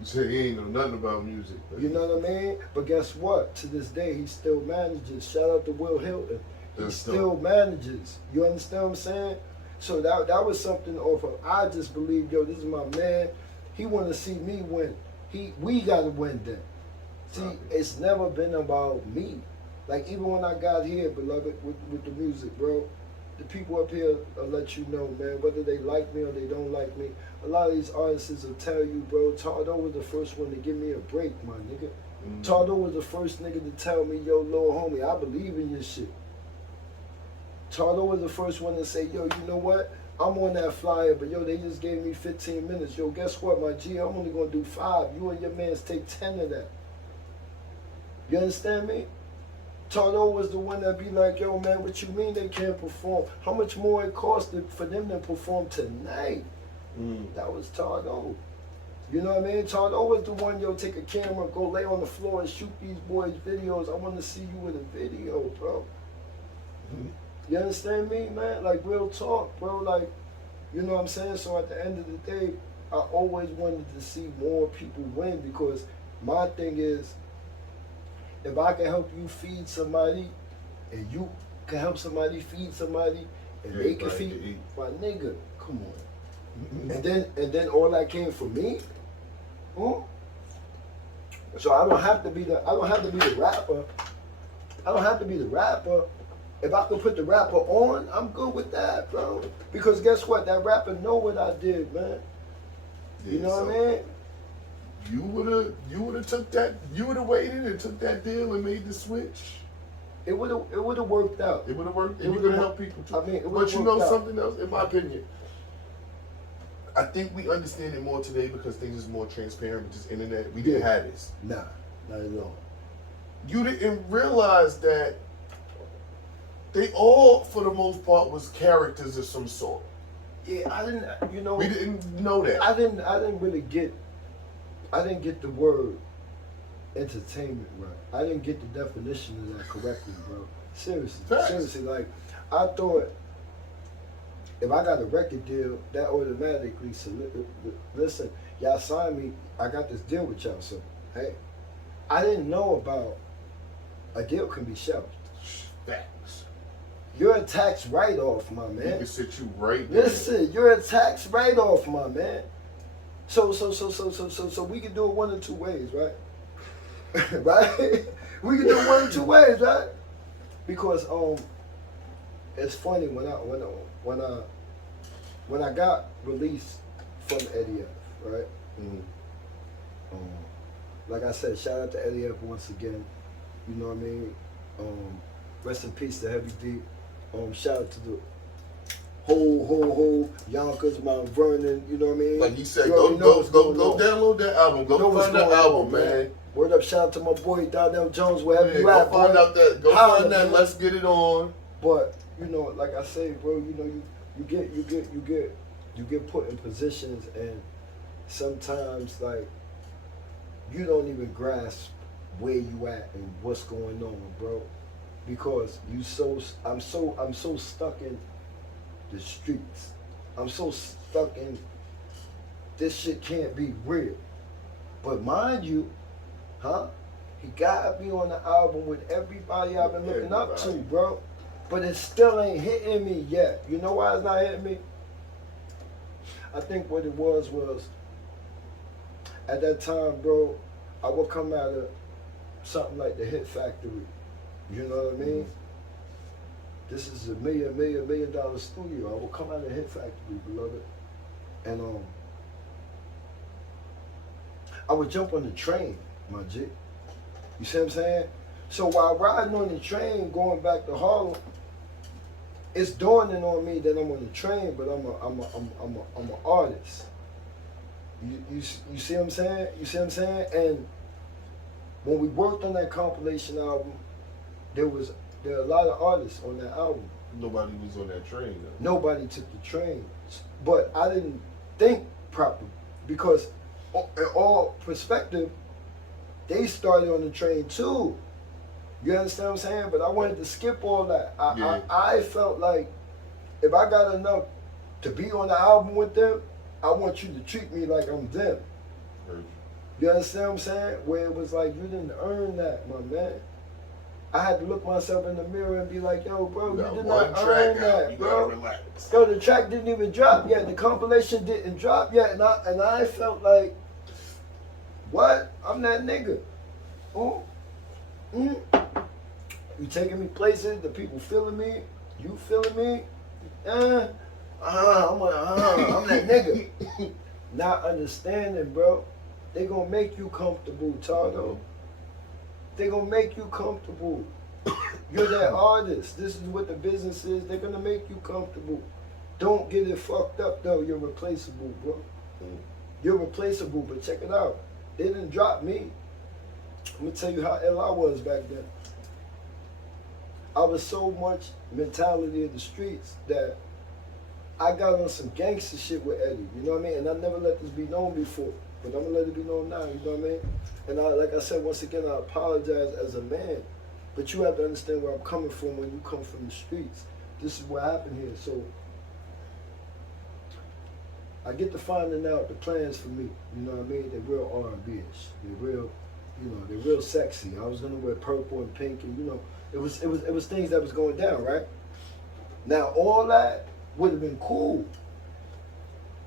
You said he ain't know nothing about music. You know what I mean? But guess what? To this day, he still manages. Shout out to Will Hilton. He still manages. You understand what I'm saying? So that was something off of. I just believe, yo, this is my man. He want to see me win. We gotta win then. See, it's never been about me. Like even when I got here, beloved, with the music, bro. The people up here will let you know, man, whether they like me or they don't like me. A lot of these artists will tell you, bro, Todd-o was the first one to give me a break, my nigga. Mm-hmm. Todd-o was the first nigga to tell me, yo, little homie, I believe in your shit. Todd-o was the first one to say, yo, you know what? I'm on that flyer, but yo, they just gave me 15 minutes. Yo, guess what, my G, I'm only gonna do 5. You and your mans take 10 of that. You understand me? Todd-o was the one that be like, yo, man, what you mean they can't perform? How much more it costed for them to perform tonight? That was Todd-o. You know what I mean? Todd-o was the one, yo, take a camera, go lay on the floor and shoot these boys' videos. I want to see you in a video, bro. You understand me, man? Like, real talk, bro. Like, you know what I'm saying? So at the end of the day, I always wanted to see more people win because my thing is, if I can help you feed somebody, and you can help somebody feed somebody, and they can feed my nigga, come on. And then all that came from me. So I don't have to be the rapper. I don't have to be the rapper. If I can put the rapper on, I'm good with that, bro. Because guess what? That rapper know what I did, man. You know what I mean? You would have took that. You would have waited and took that deal and made the switch. It would have worked out. It would have worked. And you could help people too. I mean, but you know something else, in my opinion, I think we understand it more today because things is more transparent with this internet. We didn't have this. Nah, not at all. You didn't realize that they all, for the most part, was characters of some sort. Yeah, I didn't. You know, we didn't know that. I didn't really get. I didn't get the word entertainment right. I didn't get the definition of that correctly, bro. Seriously. Facts. Seriously, like, I thought if I got a record deal, that automatically, listen, y'all signed me, I got this deal with y'all, so, hey. I didn't know about a deal can be shelved. Facts. You're a tax write-off, my man. You can sit you right there. Listen, you're a tax write-off, my man. So we can do it one of two ways, right? Right? We can do it one of two ways, right? Because it's funny when I got released from Eddie F, right? Like I said, shout out to Eddie F once again. You know what I mean? Rest in peace to Heavy D. Shout out to the whole Yonkers, Mount Vernon, you know what I mean? Like you said, go download that album. Go find that album, man. Word up, shout out to my boy Donnell Jones, wherever you at, go find out that. Go find that. Man. Let's get it on. But you know, like I say, bro, you know, you get put in positions, and sometimes like you don't even grasp where you at and what's going on, bro, because I'm so stuck in the streets. I'm so stuck in this shit can't be real. But mind you, he got me on the album with everybody I've been looking up to, bro. But it still ain't hitting me yet. You know why it's not hitting me? I think what it was at that time, bro, I would come out of something like the Hit Factory. You know what I mean? This is a $1 million studio. I will come out of Hit Factory, beloved. And I would jump on the train, my G. You see what I'm saying? So while riding on the train going back to Harlem, it's dawning on me that I'm on the train, but I'm an artist. You see what I'm saying? You see what I'm saying? And when we worked on that compilation album, there are a lot of artists on that album. Nobody was on that train, though. Nobody took the train. But I didn't think properly because in all perspective, they started on the train too. You understand what I'm saying? But I wanted to skip all that. I felt like if I got enough to be on the album with them, I want you to treat me like I'm them. You understand what I'm saying? Where it was like, you didn't earn that, my man. I had to look myself in the mirror and be like, yo, bro, you got did one not track earn out. that, You bro. gotta relax. Yo, the track didn't even drop yet. The compilation didn't drop yet. And I felt like, what? I'm that nigga. Oh, you taking me places, the people feeling me, you feeling me. I'm that nigga. Not understanding, bro. They gonna make you comfortable, Todd-o. They gonna make you comfortable. You're that artist. This is what the business is. They're gonna make you comfortable. Don't get it fucked up though. You're replaceable, bro. You're replaceable, but check it out. They didn't drop me. Let me tell you how ill I was back then. I was so much mentality of the streets that I got on some gangster shit with Eddie. You know what I mean? And I never let this be known before. But I'm gonna let it be known now, you know what I mean? And like I said, once again, I apologize as a man. But you have to understand where I'm coming from when you come from the streets. This is what happened here. So I get to finding out the plans for me. You know what I mean? They're real R&B-ish. They're real, they're real sexy. I was gonna wear purple and pink, and it was things that was going down, right? Now all that would have been cool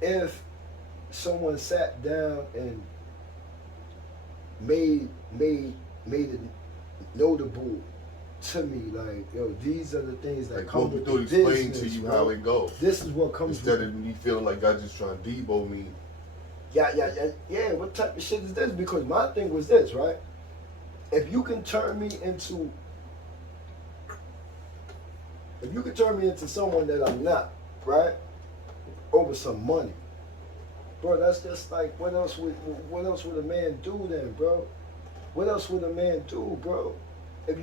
if someone sat down and made it notable to me, like, yo, these are the things that Like come what we with do, the explain business, to you bro. how it goes. This is what comes Instead with of me feeling like God just trying to debo me. yeah, what type of shit is this? Because my thing was this, right? If you can turn me into someone that I'm not, right? Over some money. Bro, that's just like, what else would a man do then, bro? What else would a man do, bro? If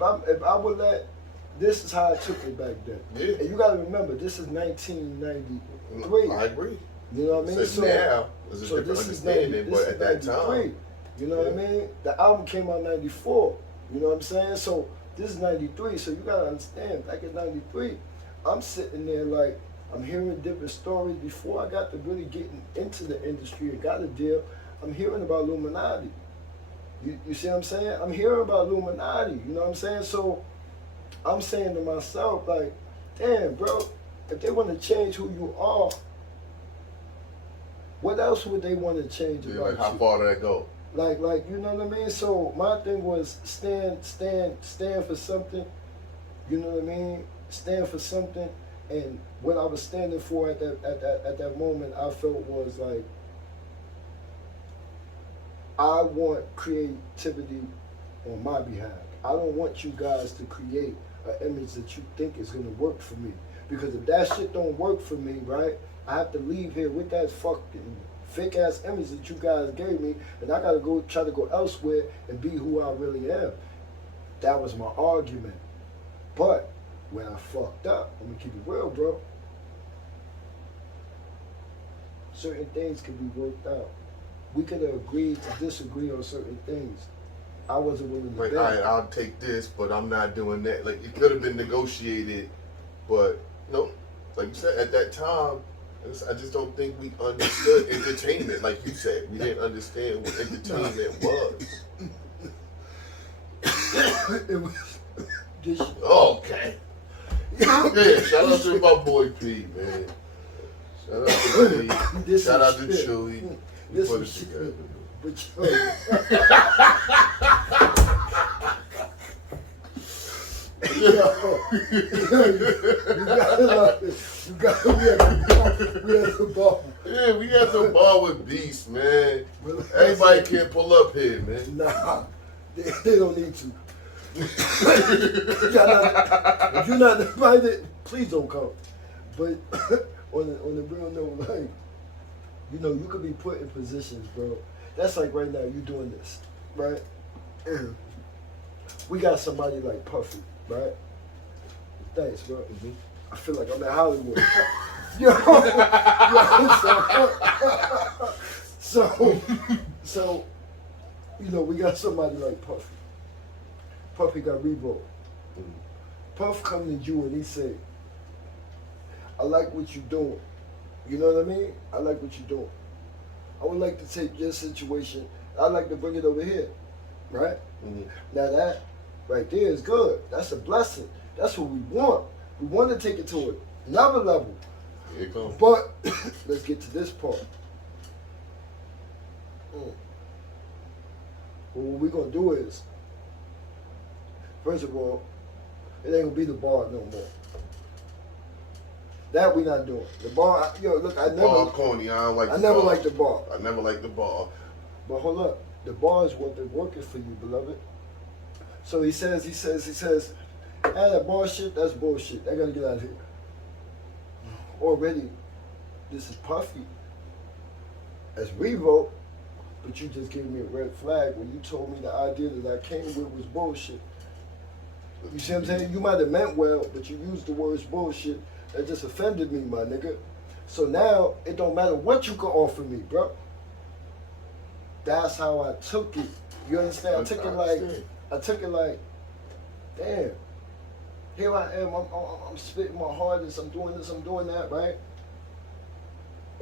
I would let, this is how I took it back then. Yeah. And you gotta remember, this is 1993. I agree. You know what I mean? So now, there's a different this is understanding, but at that time, you know what I mean? The album came out in 94. You know what I'm saying? So this is 93. So you gotta understand, back in 93, I'm sitting there like, I'm hearing different stories before I got to really getting into the industry and got a deal. I'm hearing about Illuminati. You see what I'm saying? I'm hearing about Illuminati. You know what I'm saying? So I'm saying to myself, like, damn, bro, if they want to change who you are, what else would they want to change about like how you? far did that go? Like, you know what I mean? So my thing was stand for something. You know what I mean? Stand for something. And what I was standing for at that moment, I felt was like, I want creativity on my behalf. I don't want you guys to create an image that you think is gonna work for me. Because if that shit don't work for me, right, I have to leave here with that fucking fake ass image that you guys gave me, and I gotta go try to go elsewhere and be who I really am. That was my argument. But when I fucked up, I'm gonna keep it real, bro. Certain things can be worked out. We could have agreed to disagree on certain things. I wasn't willing to Like, bend. all right, I'll take this, but I'm not doing that. Like, it could have been negotiated, but no. Like you said, at that time, I just don't think we understood entertainment. Like you said, we didn't understand what entertainment was. It was this. Okay. Yeah, shout out to my boy P, man. Shout out to P. This Shout is out to shit. Chewy. We This put is it shit. together. But yo, we had the ball. Yeah, we had the Bar Wit Beast, man. Everybody can't pull up here, man. Nah, they don't need to. If you're not invited, please don't come. But on the real note, like, you could be put in positions, bro. That's like right now, you doing this, right? We got somebody like Puffy, right? Thanks, bro. Mm-hmm. I feel like I'm in Hollywood. So, we got somebody like Puffy. Puffy got Revo. Puff come to you and he say, I like what you doing. You know what I mean? I like what you doing. I would like to take your situation, I'd like to bring it over here. right? Mm-hmm. Now that right there is good. That's a blessing. That's what we want. We want to take it to another level. Here it comes. But let's get to this part. Well, what we're gonna do is, first of all, it ain't gonna be the bar no more. That we not doing. The bar, yo, look, I Bar never, corny. I don't like. I the never bar. liked the bar. I never liked the bar. But hold up, the bar is what been working for you, beloved. So he says, that bar shit, that's bullshit. I gotta get out of here. Already, this is Puffy. As Revo, but you just gave me a red flag when you told me the idea that I came with was bullshit. You see what I'm saying? You might have meant well, but you used the words bullshit. That just offended me, my nigga. So now, it don't matter what you can offer me, bro. That's how I took it. You understand? I took it like, damn. Here I am, I'm spitting my hardest, I'm doing this, I'm doing that, right?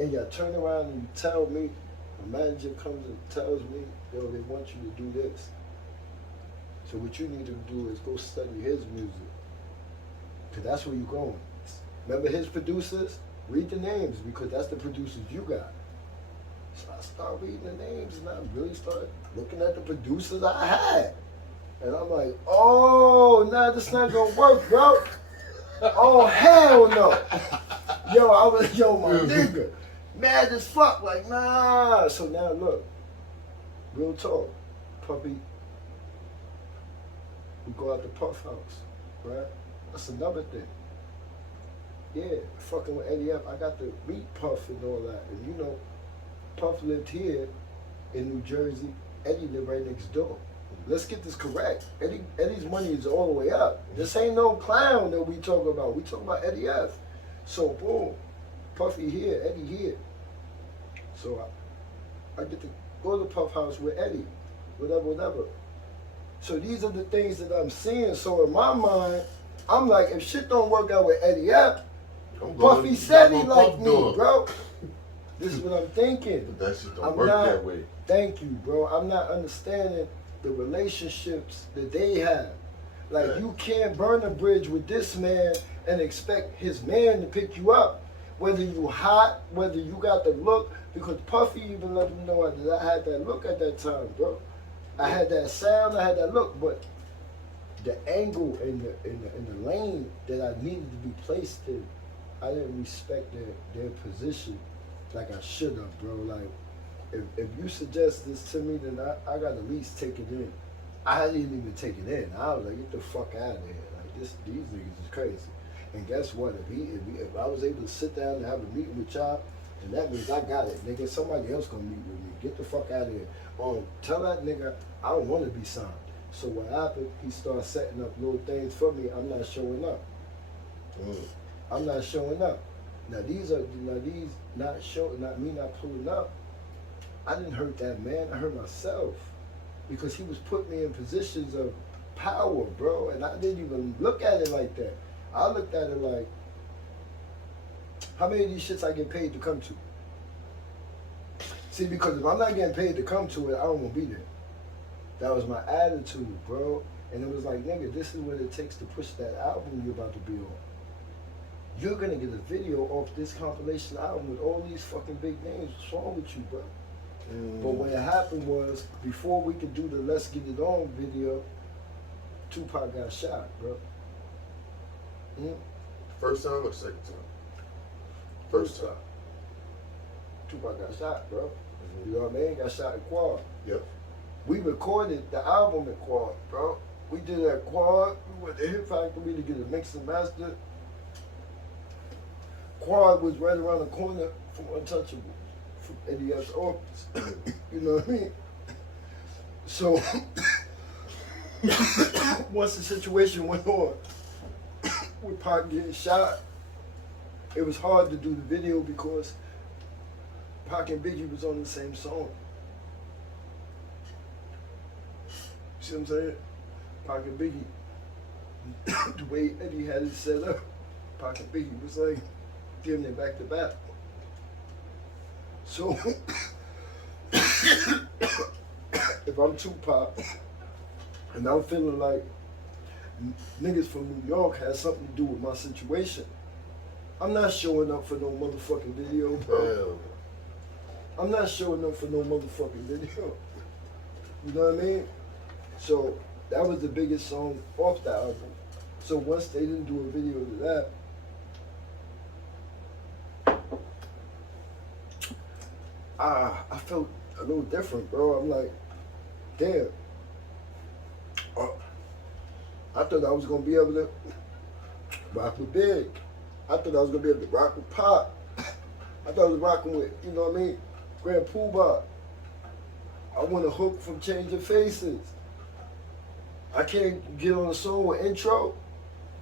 And y'all turn around and you tell me, the manager comes and tells me, yo, they want you to do this. So what you need to do is go study his music. Because that's where you're going. Remember his producers? Read the names, because that's the producers you got. So I start reading the names and I really start looking at the producers I had. And I'm like, oh, nah, this not gonna work, bro. Oh, hell no. Yo, my nigga, mad as fuck, like, nah. So now look, real talk, Puppy, we go out to Puff House, right? That's another thing. Yeah, fucking with Eddie F, I got to meet Puff and all that. And you know, Puff lived here in New Jersey. Eddie lived right next door. Let's get this correct. Eddie's money is all the way up. This ain't no clown that we talk about. We talk about Eddie F. So boom, Puffy here, Eddie here. So I get to go to Puff House with Eddie, whatever. So these are the things that I'm seeing. So in my mind, I'm like, if shit don't work out with Eddie F, Puffy said he liked me, bro. This is what I'm thinking. But that shit don't work that way. Thank you, bro. I'm not understanding the relationships that they have. Like, you can't burn a bridge with this man and expect his man to pick you up. Whether you hot, whether you got the look, because Puffy even let him know that I had that look at that time, bro. I had that sound, I had that look, but the angle and the lane that I needed to be placed in, I didn't respect their position like I should have, bro. Like, if you suggest this to me, then I got to at least take it in. I didn't even take it in. I was like, get the fuck out of here. Like, these niggas is crazy. And guess what? If I was able to sit down and have a meeting with y'all, then that means I got it. Nigga, somebody else gonna meet with me. Get the fuck out of here. Tell that nigga I don't want to be signed. So what happened, he started setting up little things for me. I'm not showing up. I'm not showing up. Now these not me not pulling up. I didn't hurt that man, I hurt myself. Because he was putting me in positions of power, bro. And I didn't even look at it like that. I looked at it like, how many of these shits I get paid to come to? See, because if I'm not getting paid to come to it, I don't want to be there. That was my attitude, bro. And it was like, nigga, this is what it takes to push that album you're about to be on. You're going to get a video off this compilation album with all these fucking big names. What's wrong with you, bro? But what happened was, before we could do the Let's Get It On video, Tupac got shot, bro. First time or second time? First time. Tupac got shot, bro. You know what I mean? Got shot at Quad. Yep. We recorded the album at Quad, bro. We did it at Quad. We went to Hip Factory to get it mixed and mastered. Quad was right around the corner from Untouchable, from Eddie F's office. You know what I mean? So, once the situation went on with Pac getting shot, it was hard to do the video because Pac and Biggie was on the same song. You see what I'm saying? Pac and Biggie, the way Eddie had it set up, Pac and Biggie was like, damn near back to back. So, if I'm Tupac And I'm feeling like niggas from New York has something to do with my situation. I'm not showing up for no motherfucking video, bro. Hell. I'm not showing up for no motherfucking video. You know what I mean? So that was the biggest song off the album. So once they didn't do a video to that, I felt a little different, bro. I'm like, damn. I thought I was gonna be able to rock with Big. I thought I was gonna be able to rock with Pop. I thought I was rocking with, you know what I mean, Grand Poobah. I want a hook from Changing Faces. I can't get on a song with intro.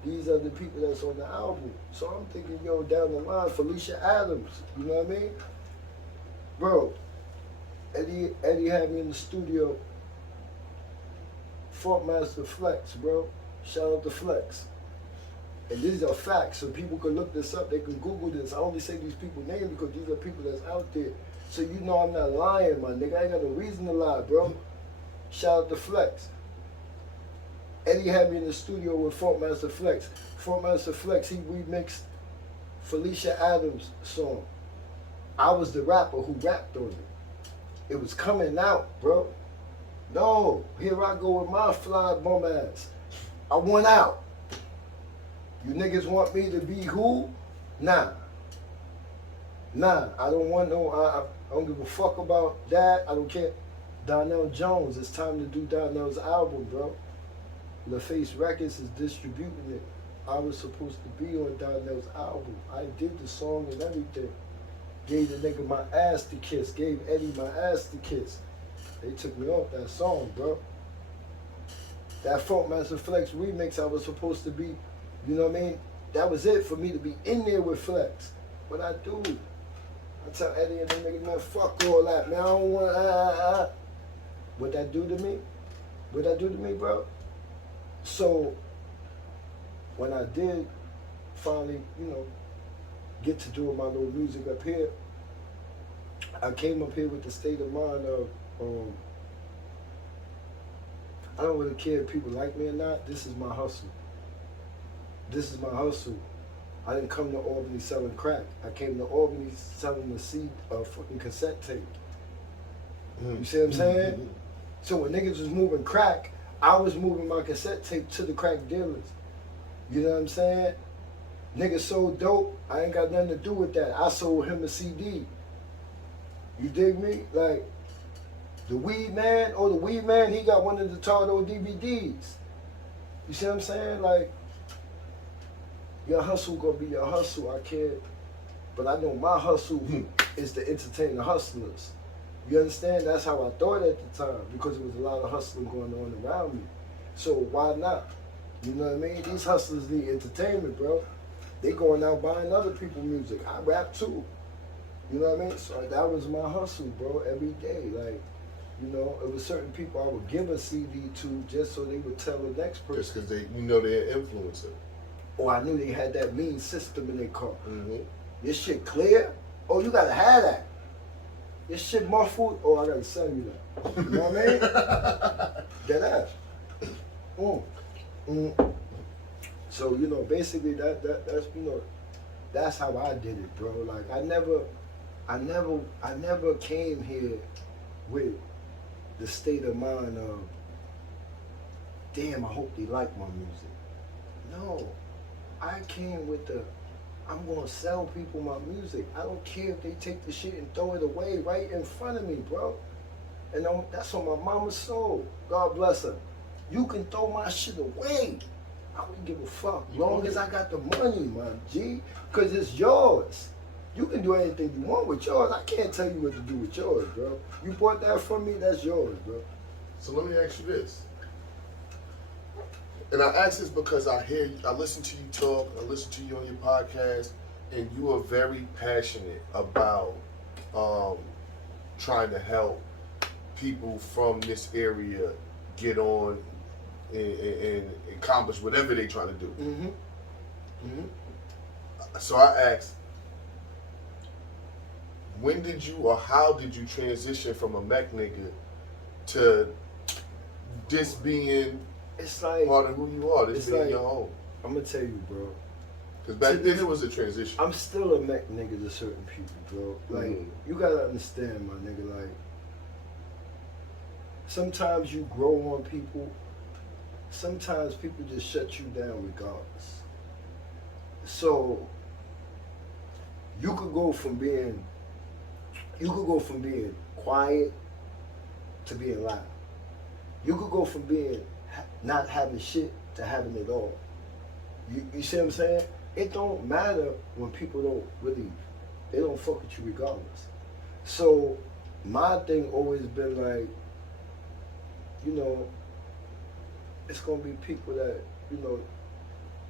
These are the people that's on the album. So I'm thinking, yo, down the line, Felicia Adams, you know what I mean? Bro, Eddie had me in the studio. Funkmaster Flex, bro. Shout out to Flex. And these are facts, so people can look this up. They can Google this. I only say these people's names because these are people that's out there. So you know I'm not lying, my nigga. I ain't got no reason to lie, bro. Shout out to Flex. Eddie had me in the studio with Funkmaster Flex. Funkmaster Flex, he remixed Felicia Adams' song. I was the rapper who rapped on it. It was coming out, bro. No, here I go with my fly bum ass. I went out. You niggas want me to be who? Nah. Nah, I don't want no, I don't give a fuck about that. I don't care. Donnell Jones, it's time to do Donnell's album, bro. LaFace Records is distributing it. I was supposed to be on Donnell's album. I did the song and everything. Gave the nigga my ass to kiss. Gave Eddie my ass to kiss. They took me off that song, bro. That Funkmaster Flex remix I was supposed to be, you know what I mean? That was it for me to be in there with Flex. But I do. I tell Eddie and them niggas, man, fuck all that, man. I don't want What that do to me? What that do to me, bro? So, when I did finally, you know, get to doing my little music up here, I came up here with the state of mind of, I don't really care if people like me or not. This is my hustle. This is my hustle. I didn't come to Albany selling crack. I came to Albany selling the seed of fucking cassette tape. You see what I'm saying? So when niggas was moving crack, I was moving my cassette tape to the crack dealers. You know what I'm saying? Niggas sold dope. I ain't got nothing to do with that. I sold him a CD. You dig me? Like, the Weed Man, he got one of the Todd-o DVDs. You see what I'm saying? Like, your hustle gonna be your hustle, I can't. But I know my hustle is to entertain the hustlers. You understand? That's how I thought at the time, because there was a lot of hustling going on around me. So why not? You know what I mean? These hustlers need entertainment, bro. They going out buying other people's music. I rap too. You know what I mean? So that was my hustle, bro, every day. Like, you know, it was certain people I would give a CD to just so they would tell the next person. Just because they're an influencer. Oh, I knew they had that mean system in their car. Your shit clear? Oh, you gotta have that. Your shit muffled? Oh, I gotta sell you that. You know what I mean? Dead ass. So, you know, basically that's, you know, that's how I did it, bro. Like, I never came here with the state of mind of, damn, I hope they like my music. No, I came with the, I'm gonna sell people my music. I don't care if they take the shit and throw it away right in front of me, bro. And that's on my mama's soul. God bless her. You can throw my shit away. I wouldn't give a fuck. Long as I got the money, my G. Because it's yours. You can do anything you want with yours. I can't tell you what to do with yours, bro. You bought that from me, that's yours, bro. So let me ask you this. And I ask this because I listen to you talk, I listen to you on your podcast, and you are very passionate about trying to help people from this area get on and accomplish whatever they're trying to do. So I asked, when did you or how did you transition from a mech nigga to this being it's like part of who you are, this it's being like, your home. I'm gonna tell you, bro. Because back then it was a transition. I'm still a Mac nigga to certain people, bro. Like, you gotta understand, my nigga, like, sometimes you grow on people, sometimes people just shut you down regardless. So, you could go from being quiet to being loud. You could go from being not having shit to having it all. You see what I'm saying? It don't matter when people they don't fuck with you regardless. So my thing always been like, you know, it's gonna be people that, you know,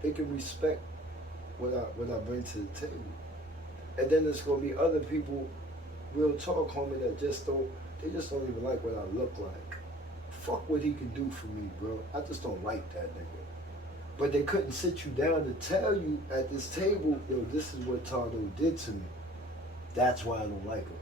they can respect what I bring to the table. And then there's gonna be other people, real talk, homie, that just don't even like what I look like. Fuck what he can do for me, bro. I just don't like that nigga. But they couldn't sit you down to tell you at this table, yo, this is what Todd-o did to me. That's why I don't like him.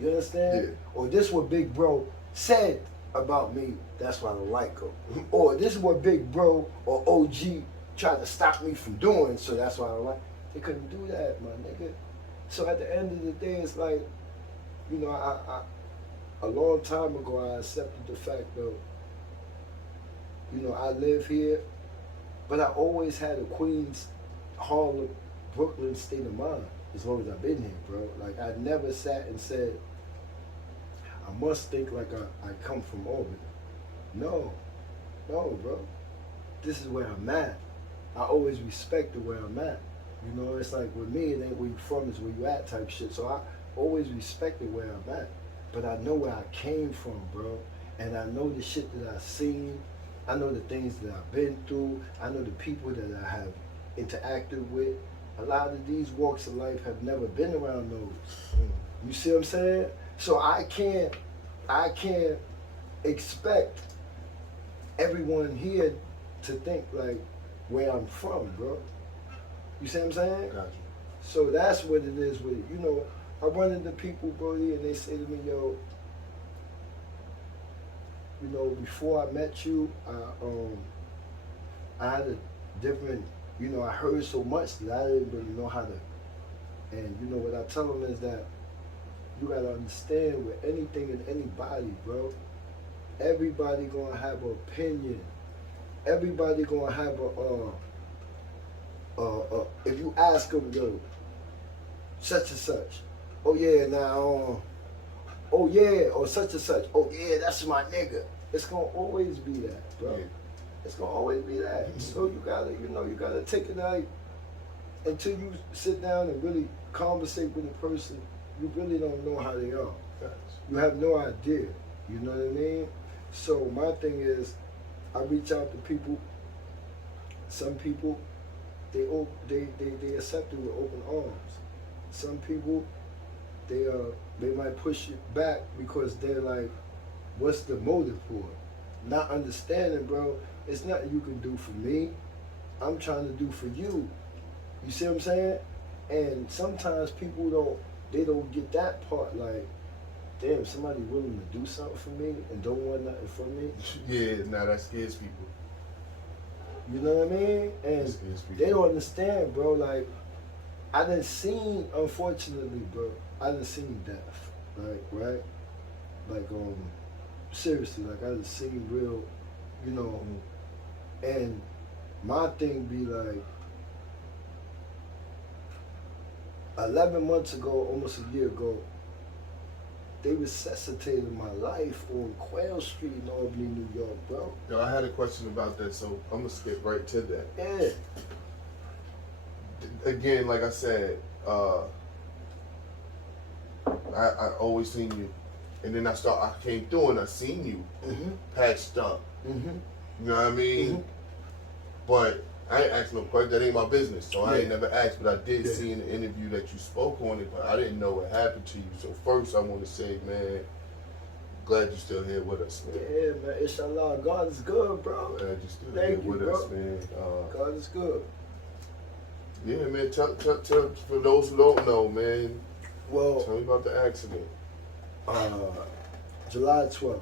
You understand? Yeah. Or this is what Big Bro said about me. That's why I don't like him. Or this is what Big Bro or OG tried to stop me from doing, so that's why I don't like. They couldn't do that, my nigga. So at the end of the day, it's like, you know, I a long time ago, I accepted the fact though, you know, I live here, but I always had a Queens, Harlem, Brooklyn state of mind as long as I've been here, bro. Like, I never sat and said, I must think like I come from Albany. No, bro. This is where I'm at. I always respected where I'm at. You know, it's like with me, it ain't where you from, it's where you at type shit. So I always respected where I'm at. But I know where I came from, bro. And I know the shit that I've seen. I know the things that I've been through. I know the people that I have interacted with. A lot of these walks of life have never been around those. You see what I'm saying? So I can't expect everyone here to think like where I'm from, bro. You see what I'm saying? Gotcha. So that's what it is with, you know, I run into people, bro, and they say to me, yo, you know, before I met you, I had a different, you know, I heard so much that I didn't really know how to, and you know what I tell them is that you gotta understand with anything and anybody, bro, everybody gonna have an opinion. Everybody gonna have if you ask them, yo, such and such, oh yeah, now, oh yeah, or such and such, oh yeah, that's my nigga. It's gonna always be that, bro. Yeah. It's gonna always be that. So you gotta take it like, until you sit down and really conversate with a person, you really don't know how they are. You have no idea. You know what I mean? So my thing is, I reach out to people. Some people, they accept it with open arms. Some people, they might push it back because they're like, what's the motive for it? Not understanding, bro, it's nothing you can do for me. I'm trying to do for you. You see what I'm saying? And sometimes people don't get that part, like, damn, somebody willing to do something for me and don't want nothing from me. Yeah, nah, that scares people. You know what I mean? And they don't understand, bro. Like, I done seen, unfortunately, bro, I done seen death, like, right? Like, seriously, like, I done seen real, you know, and my thing be like, 11 months ago, almost a year ago, they resuscitated my life on Quail Street in Albany, New York, bro. Yo, I had a question about that, so I'm gonna skip right to that. Yeah. Again, like I said, I always seen you, and then I came through and I seen you patched up. You know what I mean? But I ain't asked no question. That ain't my business, so I ain't never asked. But I did see in the interview that you spoke on it, but I didn't know what happened to you. So first, I want to say, man, glad you're still here with us, man. Yeah, man. Inshallah, God is good, bro. Glad you're still Thank here you, with bro. us, man. God is good. Yeah, man. Tell for those who don't know, man. Well, Tell me about the accident. July 12th,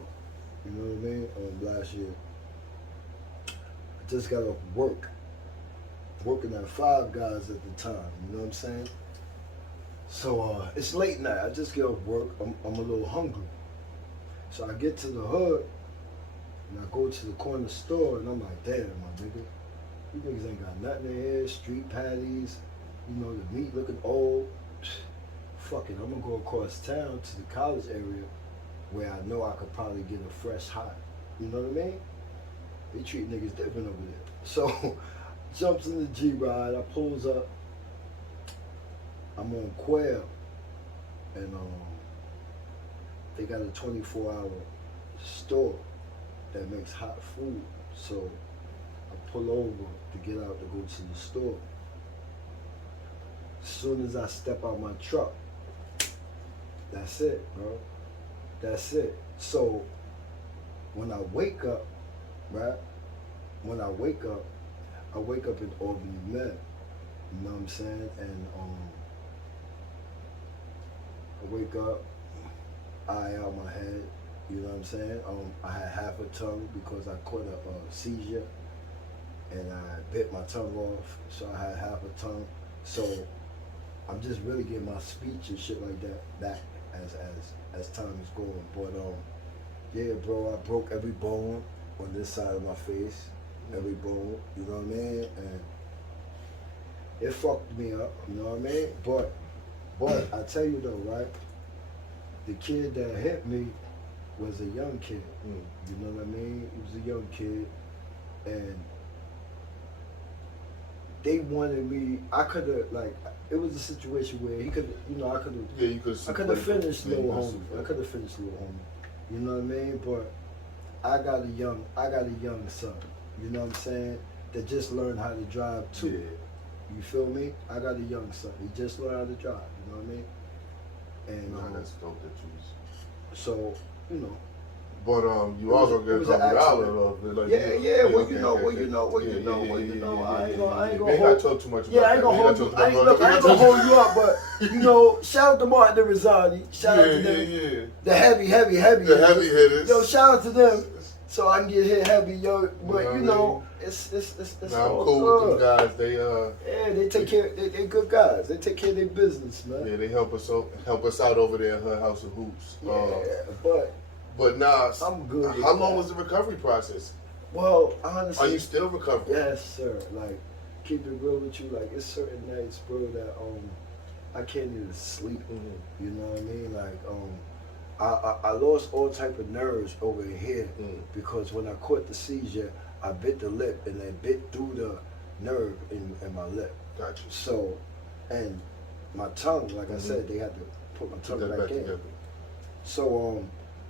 you know what I mean, last year. just got off work. Working at Five Guys at the time, you know what I'm saying? So it's late night. I just get off work. I'm a little hungry. So I get to the hood and I go to the corner store and I'm like, damn, my nigga, you niggas ain't got nothing in here. Street patties, you know, the meat looking old. Fuck it, I'm gonna go across town to the college area where I know I could probably get a fresh hot. You know what I mean? They treat niggas different over there. So jumps in the G-Ride, I pulls up. I'm on Quail, and they got a 24-hour store that makes hot food. So I pull over to get out to go to the store. As soon as I step out my truck, that's it, bro. That's it. So when I wake up, right? When I wake up in Albany, Med. You know what I'm saying? And I wake up, eye out my head. You know what I'm saying? I had half a tongue because I caught a seizure, and I bit my tongue off, so I had half a tongue. So I'm just really getting my speech and shit like that back as time is going. But yeah, bro, I broke every bone on this side of my face, every bone. You know what I mean? And it fucked me up. You know what I mean? But I tell you though, right? The kid that hit me was a young kid. You know what I mean? He was a young kid, and they wanted me. I could have, like, it was a situation where he could, you know, I could have. Yeah, you could. I could have finished little homie. I could have finished little homie. You know what I mean? But I got a young son. You know what I'm saying? That just learned how to drive too. Yeah. You feel me? I got a young son. He just learned how to drive. You know what I mean? And No, that's dope that you was. so, you know. But you also get something out of it. Like, Yeah. Well, you know. I ain't gonna hold. Talk too much. Yeah, I ain't gonna hold you. I ain't gonna hold you up, but you know, shout out to Martin and Rosati. Shout out to them. Yeah. The heavy. The heavy hitters. Yo, shout out to them. So I can get hit heavy, yo. But you know, it's Now, all I'm cool good. with them guys. They Yeah, they take care. They good guys. They take care of their business, man. Yeah, they help us out over there in her House of Hoops. Yeah, but nah, I'm good. How long was the recovery process? Well, honestly, Are you still recovering? yes, sir. Like, keep it real with you. Like, it's certain nights, bro, that I can't even sleep. You know what I mean? Like, I lost all type of nerves over here because when I caught the seizure, I bit the lip and it bit through the nerve in my lip. Gotcha. So, and my tongue, like I said, they had to put my tongue back in. Together. So,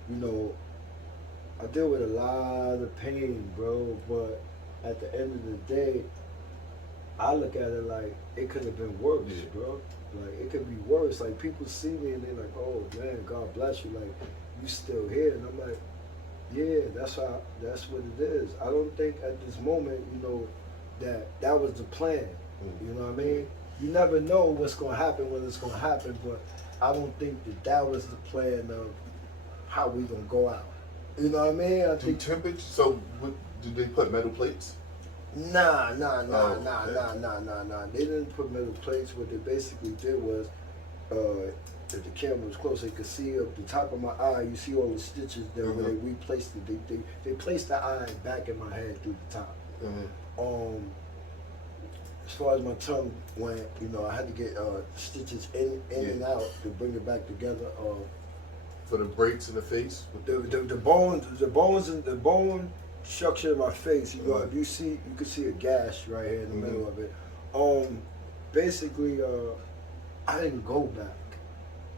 you know, I deal with a lot of pain, bro, but at the end of the day, I look at it like it could have been worse, bro. Like, it could be worse. Like, people see me and they're like, oh, man, God bless you. Like, you still here. And I'm like, yeah, that's what it is. I don't think at this moment, you know, that was the plan. You know what I mean? You never know what's going to happen when it's going to happen, but I don't think that was the plan of how we going to go out. You know what I mean? I think temperature. So, did they put metal plates? Nah. They didn't put metal plates. What they basically did was, if the camera was close, they could see up the top of my eye. You see all the stitches there where they replaced it. They placed the eye back in my head through the top. As far as my tongue went, you know, I had to get stitches in and out to bring it back together. For the breaks in the face. The bone structure of my face. You know, if you can see a gash right here in the middle of it. Basically, I didn't go back.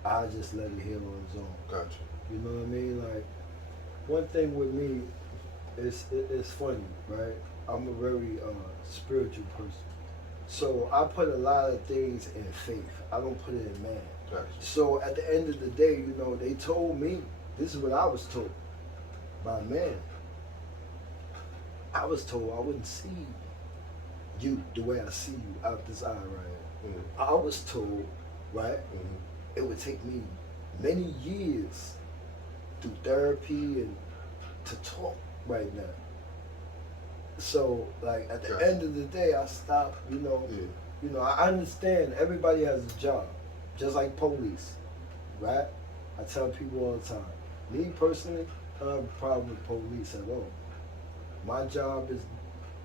I just let it heal on its own. Gotcha. You know what I mean? Like, one thing with me, it's funny, right? I'm a very spiritual person. So I put a lot of things in faith. I don't put it in man. Gotcha. So at the end of the day, you know, they told me, this is what I was told by man. I was told I wouldn't see you the way I see you out this eye right here. I was told, right, it would take me many years through therapy and to talk right now. So like at the end of the day, I stopped. You know, I understand everybody has a job, just like police, right? I tell people all the time. Me personally, I don't have a problem with police at all. My job is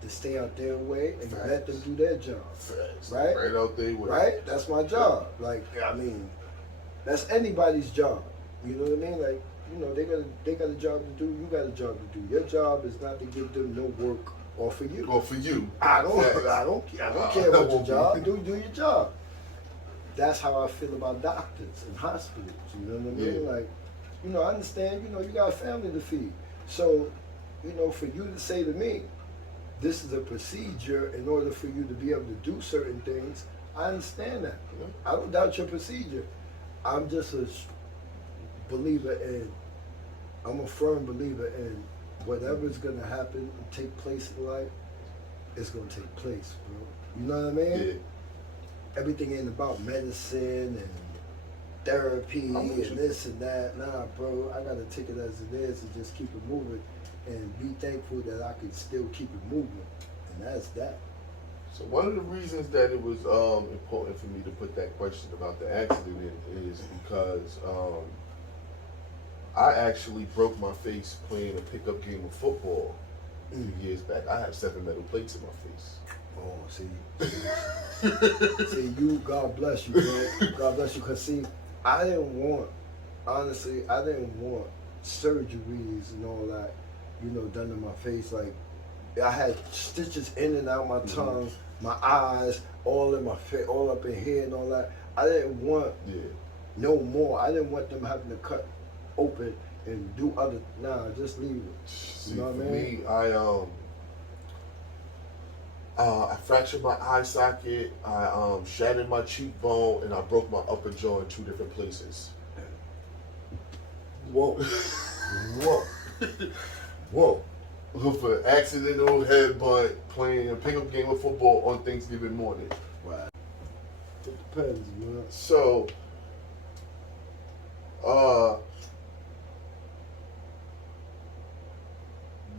to stay out their way and let them do their job. Facts. Right? Right out their way. Right? That's my job. Like, I mean, that's anybody's job. You know what I mean? Like, you know, they got a job to do, you got a job to do. Your job is not to give them no work or for you. Or for you. I don't care about your job. Do your job. That's how I feel about doctors and hospitals. You know what I mean? Yeah. Like, you know, I understand, you know, you got a family to feed. So, you know, for you to say to me, this is a procedure in order for you to be able to do certain things, I understand that. I don't doubt your procedure. I'm just a believer in, I'm a firm believer in whatever's going to happen and take place in life, it's going to take place, bro. You know what I mean? Yeah. Everything ain't about medicine and therapy and this and that. Nah, bro, I got to take it as it is and just keep it moving and be thankful that I can still keep it moving. And that's that. So one of the reasons that it was important for me to put that question about the accident in is because I actually broke my face playing a pickup game of football a few years back. I have 7 metal plates in my face. Oh, see, you, God bless you, bro. God bless you, because see, I didn't want surgeries and all that, you know, done to my face. Like, I had stitches in and out my tongue, my eyes, all in my face, all up in here and all that. I didn't want no more. I didn't want them having to cut open and do other. Nah, just leave it. See, You know what I mean? Me, I fractured my eye socket, I shattered my cheekbone, and I broke my upper jaw in 2 different places. Whoa. Whoa. Whoa. For an accidental headbutt playing a pickup game of football on Thanksgiving morning. Right. It depends, man. So,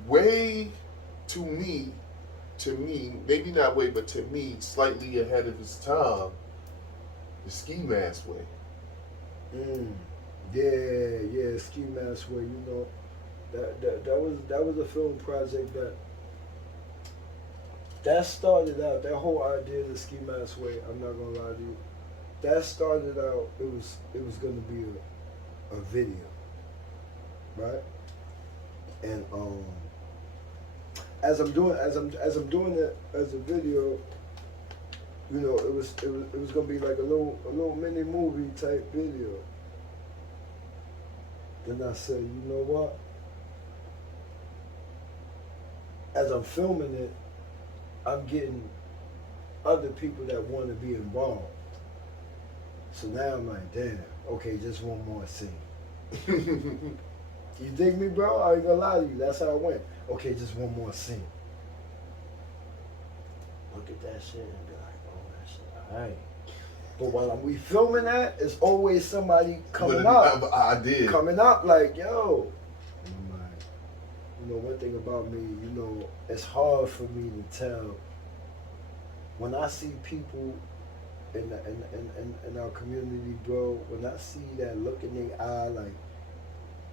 way to me, maybe not way, but to me, slightly ahead of his time, the ski mask way. Yeah, Ski Mask Way, you know, that was a film project that started out, that whole idea of the Ski Mask Way, I'm not gonna lie to you, that started out, it was gonna be a video, right? And as I'm doing it as a video, you know, it was gonna be like a little mini movie type video. Then I said, you know what? As I'm filming it, I'm getting other people that want to be involved. So now I'm like, damn, okay, just one more scene. You dig me, bro? I ain't gonna lie to you. That's how it went. Okay, just one more scene. Look at that shit and be like, oh, that shit, all right. But while we filming that, it's always somebody coming up. Coming up like, yo. And I'm like, you know, one thing about me, you know, it's hard for me to tell. When I see people in our community, bro, when I see that look in their eye, like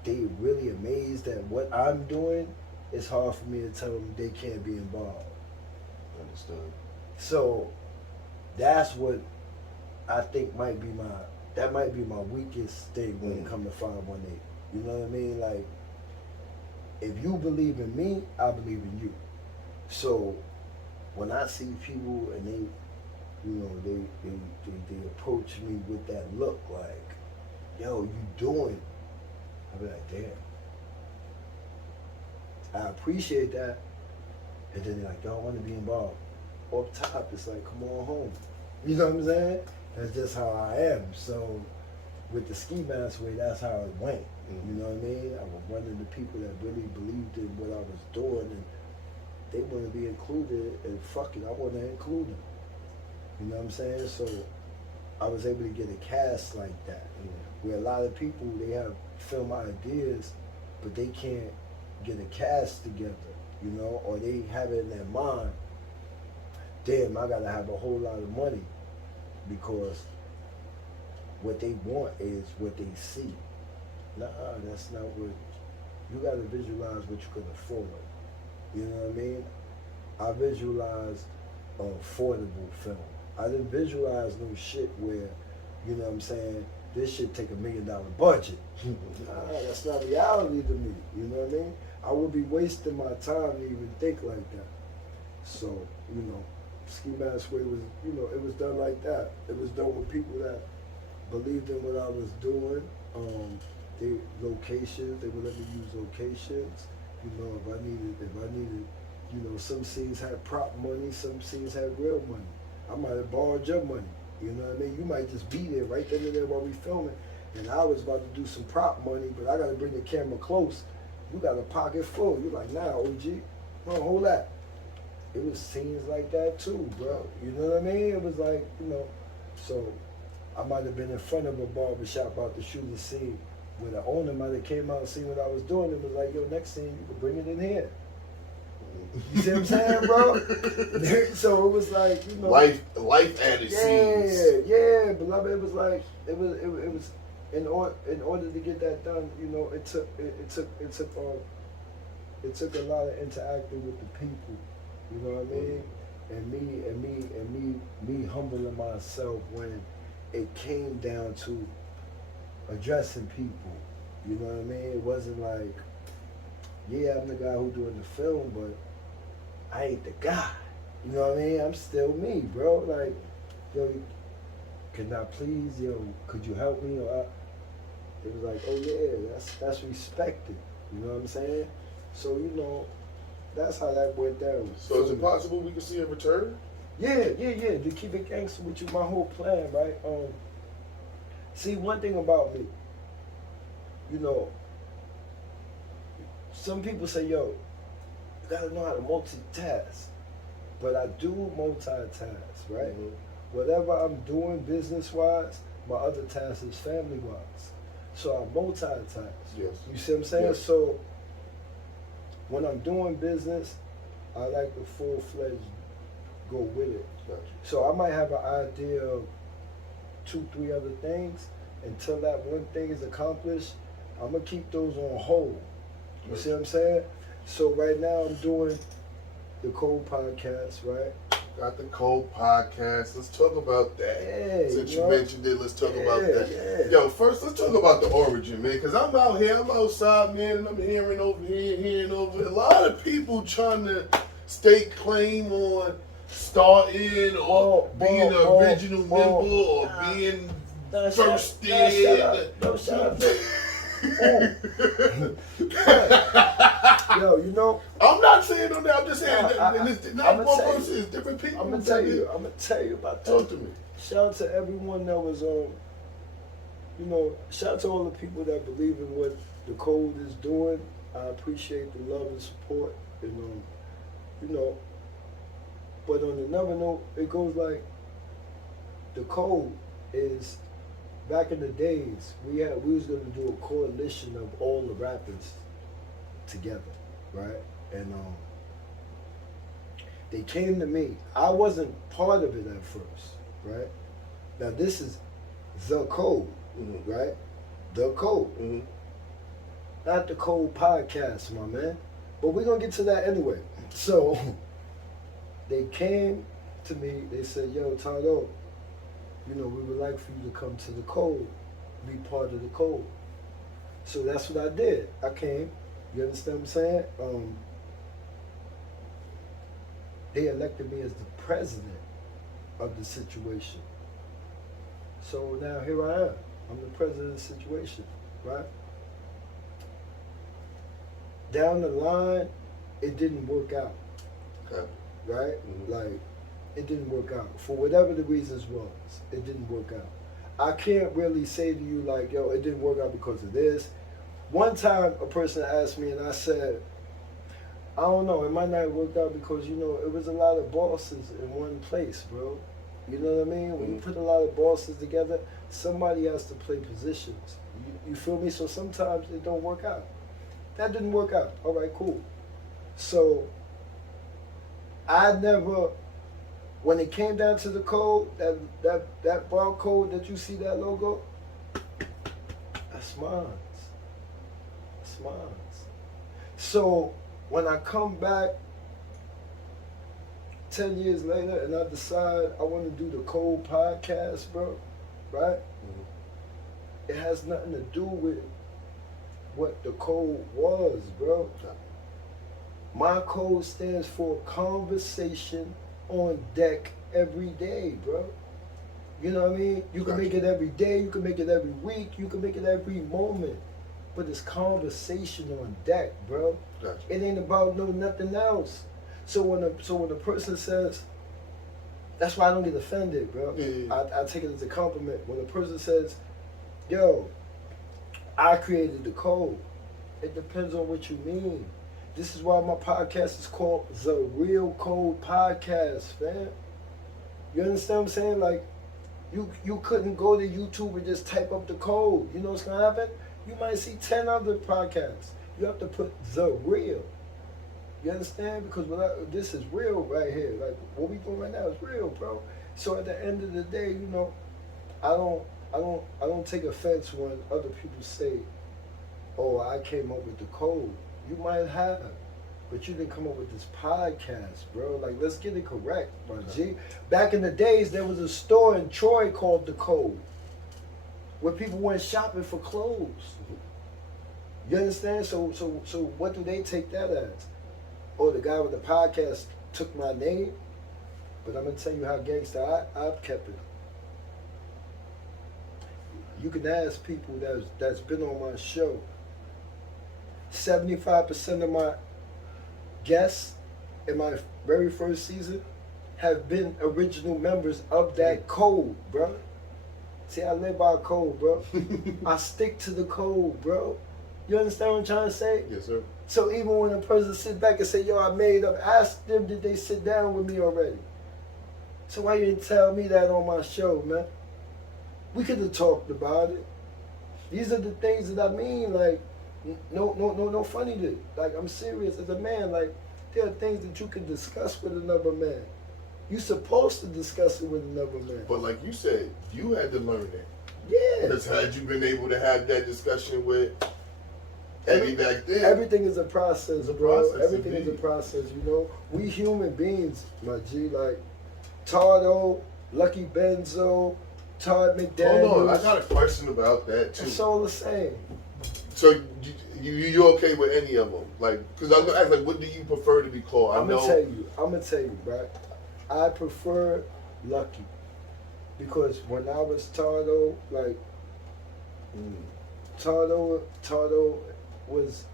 they really amazed at what I'm doing, it's hard for me to tell them they can't be involved. Understood. So that's what I think might be my weakest thing when it comes to 518. You know what I mean? Like, if you believe in me, I believe in you. So when I see people and they, you know, they approach me with that look like, yo, you doing? I be like, damn. I appreciate that. And then they're like, y'all want to be involved. Up top, it's like, come on home. You know what I'm saying? That's just how I am. So with the Ski Mask Way, that's how it went. You know what I mean? I was one of the people that really believed in what I was doing, and they want to be included, and fuck it, I want to include them. You know what I'm saying? So I was able to get a cast like that, where a lot of people, they have film ideas, but they can't get a cast together, you know, or they have it in their mind, damn, I gotta have a whole lot of money because what they want is what they see. Nah, that's not what, you gotta visualize what you can afford. You know what I mean? I visualize affordable film. I didn't visualize no shit where, you know what I'm saying, this shit take $1 million budget. Nah, that's not reality to me. You know what I mean? I would be wasting my time to even think like that. So, you know, Ski Mask Way was, you know, it was done like that. It was done with people that believed in what I was doing. They locations, they would let me use locations. You know, if I needed, you know, some scenes had prop money, some scenes had real money. I might have borrowed your money. You know what I mean? You might just be there right then and there while we filming. And I was about to do some prop money, but I got to bring the camera close. You got a pocket full. You're like, nah, OG, no, hold that. It was scenes like that too, bro. You know what I mean? It was like, you know, so I might have been in front of a barbershop about to shoot a scene where the owner might have came out and seen what I was doing and was like, yo, next scene, you can bring it in here. You see what I'm saying, bro? So it was like, you know, life added scenes. Yeah, beloved. It was like it was in order to get that done. You know, it took a lot of interacting with the people. You know what I mean? And me humbling myself when it came down to addressing people. You know what I mean? It wasn't like, yeah, I'm the guy who doing the film, but I ain't the guy. You know what I mean? I'm still me, bro. Like, yo, can I please, yo, could you help me? Or it was like, oh yeah, that's respected. You know what I'm saying? So, you know, that's how that went down. So is it possible we can see a return? Yeah. To keep it gangster with you, my whole plan, right? See, one thing about me, you know, some people say, yo, you gotta know how to multitask. But I do multitask, right? Mm-hmm. Whatever I'm doing business-wise, my other task is family-wise. So I multitask. Yes. You see what I'm saying? Yes. So when I'm doing business, I like to full-fledged go with it. Gotcha. So I might have an idea of 2-3 other things. Until that one thing is accomplished, I'm gonna keep those on hold. You see what I'm saying? So right now I'm doing the Cold Podcast, right? Got the Cold Podcast. Let's talk about that. Yeah, since you mentioned it, let's talk about that. Yeah. Yo, first let's talk about the origin, man. Because I'm out here, I'm outside, man, and I'm hearing over here, hearing over. A lot of people trying to stake claim on starting or being an original member or being first in. No, shut up. Yo, you know, I'm not saying on that. I'm just saying that it's not one person. It's different people. I'm gonna tell you about that. Talk to me. Shout out to everyone that was you know, shout out to all the people that believe in what the Code is doing. I appreciate the love and support, and you know. But on another note, it goes like the Code is. Back in the days, we was gonna do a coalition of all the rappers together, right? And they came to me. I wasn't part of it at first, right? Now this is the Code, mm-hmm. right? The Code, mm-hmm. Not the Code Podcast, my man. But we're gonna get to that anyway. So they came to me. They said, "Yo, Todd-o, you know, we would like for you to come to the Code, be part of the Code." So that's what I did. I came. You understand what I'm saying? They elected me as the president of the situation. So now here I am. I'm the president of the situation, right? Down the line, it didn't work out. Okay. Right? Mm-hmm. Like, it didn't work out. For whatever the reasons was, it didn't work out. I can't really say to you like, yo, it didn't work out because of this. One time a person asked me and I said, I don't know, it might not have worked out because, you know, it was a lot of bosses in one place, bro. You know what I mean? When you put a lot of bosses together, somebody has to play positions. You feel me? So sometimes it don't work out. That didn't work out. All right, cool. So I never, when it came down to the code, that barcode that you see, that logo, that's mine. That's mine. So when I come back 10 years later and I decide I want to do the Code podcast, bro, right? Mm-hmm. It has nothing to do with what the code was, bro. My code stands for conversation on deck every day, bro. You know what I mean? You can make it every day, you can make it every week, you can make it every moment. But it's conversation on deck, bro. Gotcha. It ain't about nothing else. So when a person says, that's why I don't get offended, bro. Yeah. I take it as a compliment. When a person says, yo, I created the code, it depends on what you mean. This is why my podcast is called The Real Code Podcast, fam. You understand what I'm saying? Like, you couldn't go to YouTube and just type up the code. You know what's gonna happen? You might see 10 other podcasts. You have to put The Real. You understand? Because this is real right here. Like, what we doing right now is real, bro. So at the end of the day, you know, I don't take offense when other people say, oh, I came up with the code. You might have, but you didn't come up with this podcast, bro. Like, let's get it correct, my G. Back in the days, there was a store in Troy called The Code, where people went shopping for clothes. You understand? So what do they take that as? Oh, the guy with the podcast took my name, but I'm gonna tell you how gangsta I've kept it. You can ask people that's been on my show. 75% of my guests in my very first season have been original members of that code, bro. See, I live by a code, bro. I stick to the code, bro. You understand what I'm trying to say? Yes, sir. So even when a person sits back and say, yo, I made up, ask them, did they sit down with me already? So why you didn't tell me that on my show, man? We could have talked about it. These are the things that I mean, like, no funny to it. Like, I'm serious as a man. Like, there are things that you can discuss with another man. You're supposed to discuss it with another man. But like you said, you had to learn it. Yeah. Because had you been able to have that discussion with Eddie back then. Everything is a process, bro. Everything indeed. is a process, you know. We human beings, my G, like Todd-o, Lucky Benzo, Todd McDaniels. Hold on, I got a question about that too. It's all the same. So you okay with any of them? Like, because I was gonna ask, like, what do you prefer to be called? I'm gonna tell you, right? I prefer Lucky because when I was Todd-o, like Todd-o was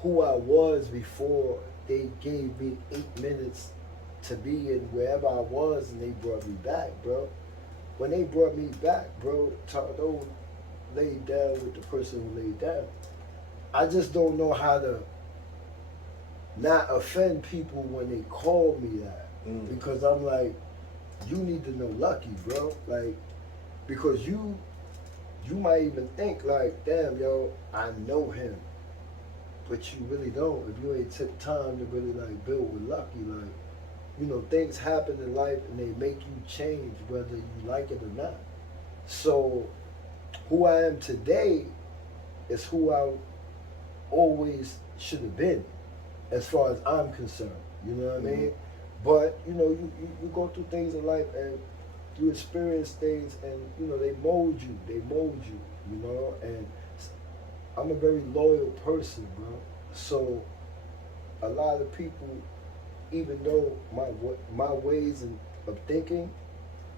who I was before they gave me 8 minutes to be in wherever I was and they brought me back, bro. When they brought me back, bro, Todd-o laid down with the person who laid down. I just don't know how to not offend people when they call me that. Because I'm like, you need to know Lucky, bro. Like, because you might even think like, damn, yo, I know him. But you really don't if you ain't took time to really like build with Lucky. Like, you know, things happen in life and they make you change whether you like it or not. So who I am today is who I always should have been as far as I'm concerned. You know what I mean? But, you know, you go through things in life and you experience things and, you know, they mold you, you know, and I'm a very loyal person, bro. So a lot of people, even though my ways of thinking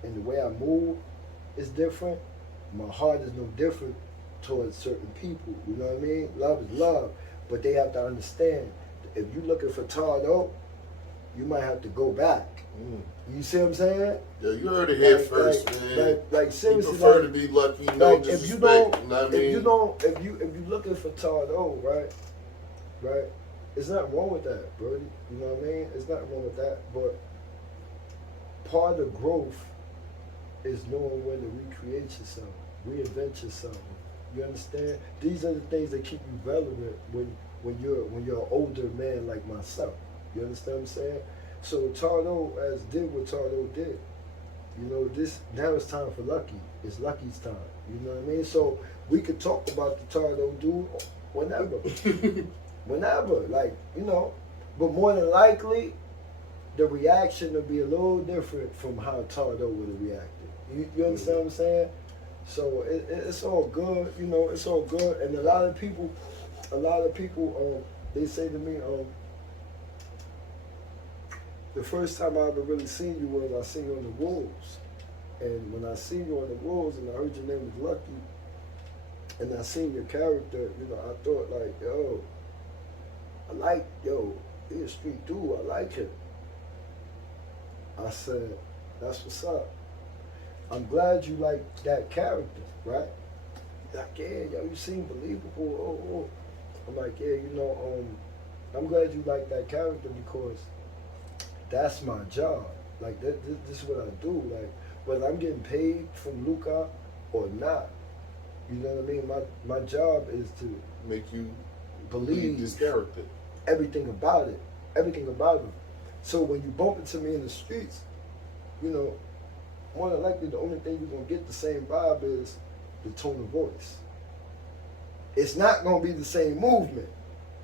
and the way I move is different, my heart is no different towards certain people, you know what I mean? Love is love, but they have to understand, if you're looking for Todd-o, you might have to go back. You see what I'm saying? Yeah, you heard it here first, man. Like seriously, you prefer to be Lucky, no like, disrespect. if you looking for Todd-o, right? It's nothing wrong with that, bro. You know what I mean? It's nothing wrong with that. But part of growth is knowing when to recreate yourself, reinvent yourself. You understand? These are the things that keep you relevant when you're an older man like myself. You understand what I'm saying? So Todd-o as did what Todd-o did. You know, this now it's time for Lucky. It's Lucky's time. You know what I mean? So we could talk about the Todd-o dude whenever. Whenever. Like, you know. But more than likely, the reaction will be a little different from how Todd-o would have reacted. You understand what I'm saying? So it's all good, you know, it's all good. And a lot of people, they say to me, the first time I ever really seen you was I seen you on the Wolves. And when I seen you on the Wolves and I heard your name was Lucky, and I seen your character, you know, I thought like, he a street dude, I like him. I said, that's what's up. I'm glad you like that character, right? Like, yeah, yo, you seem believable. Oh. I'm like, yeah, you know, I'm glad you like that character because that's my job. Like, this is what I do. Like, whether I'm getting paid from Luca or not, you know what I mean? My job is to make you believe this character. Everything about it. Everything about him. So when you bump into me in the streets, you know, more than likely the only thing you're going to get the same vibe is the tone of voice. It's not going to be the same movement.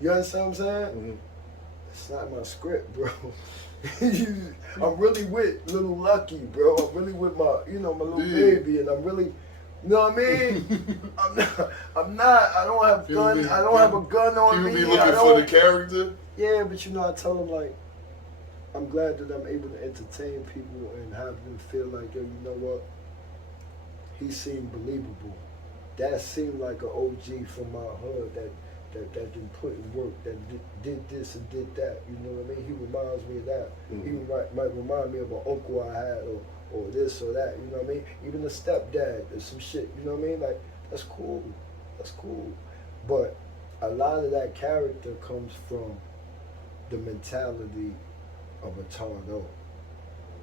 You understand what I'm saying? Mm-hmm. It's not my script, bro. I'm really with little Lucky, bro. I'm really with my, you know, my little baby, and I'm really, you know what I mean? I don't have gun. I don't have a gun on me. You be looking for the character? Yeah, but you know, I tell them like, I'm glad that I'm able to entertain people and have them feel like, yo, you know what? He seemed believable. That seemed like an OG from my hood that been put in work, that did this and did that. You know what I mean? He reminds me of that. Mm-hmm. He might remind me of an uncle I had or this or that. You know what I mean? Even a stepdad or some shit. You know what I mean? Like, that's cool. That's cool. But a lot of that character comes from the mentality of a Todd-o.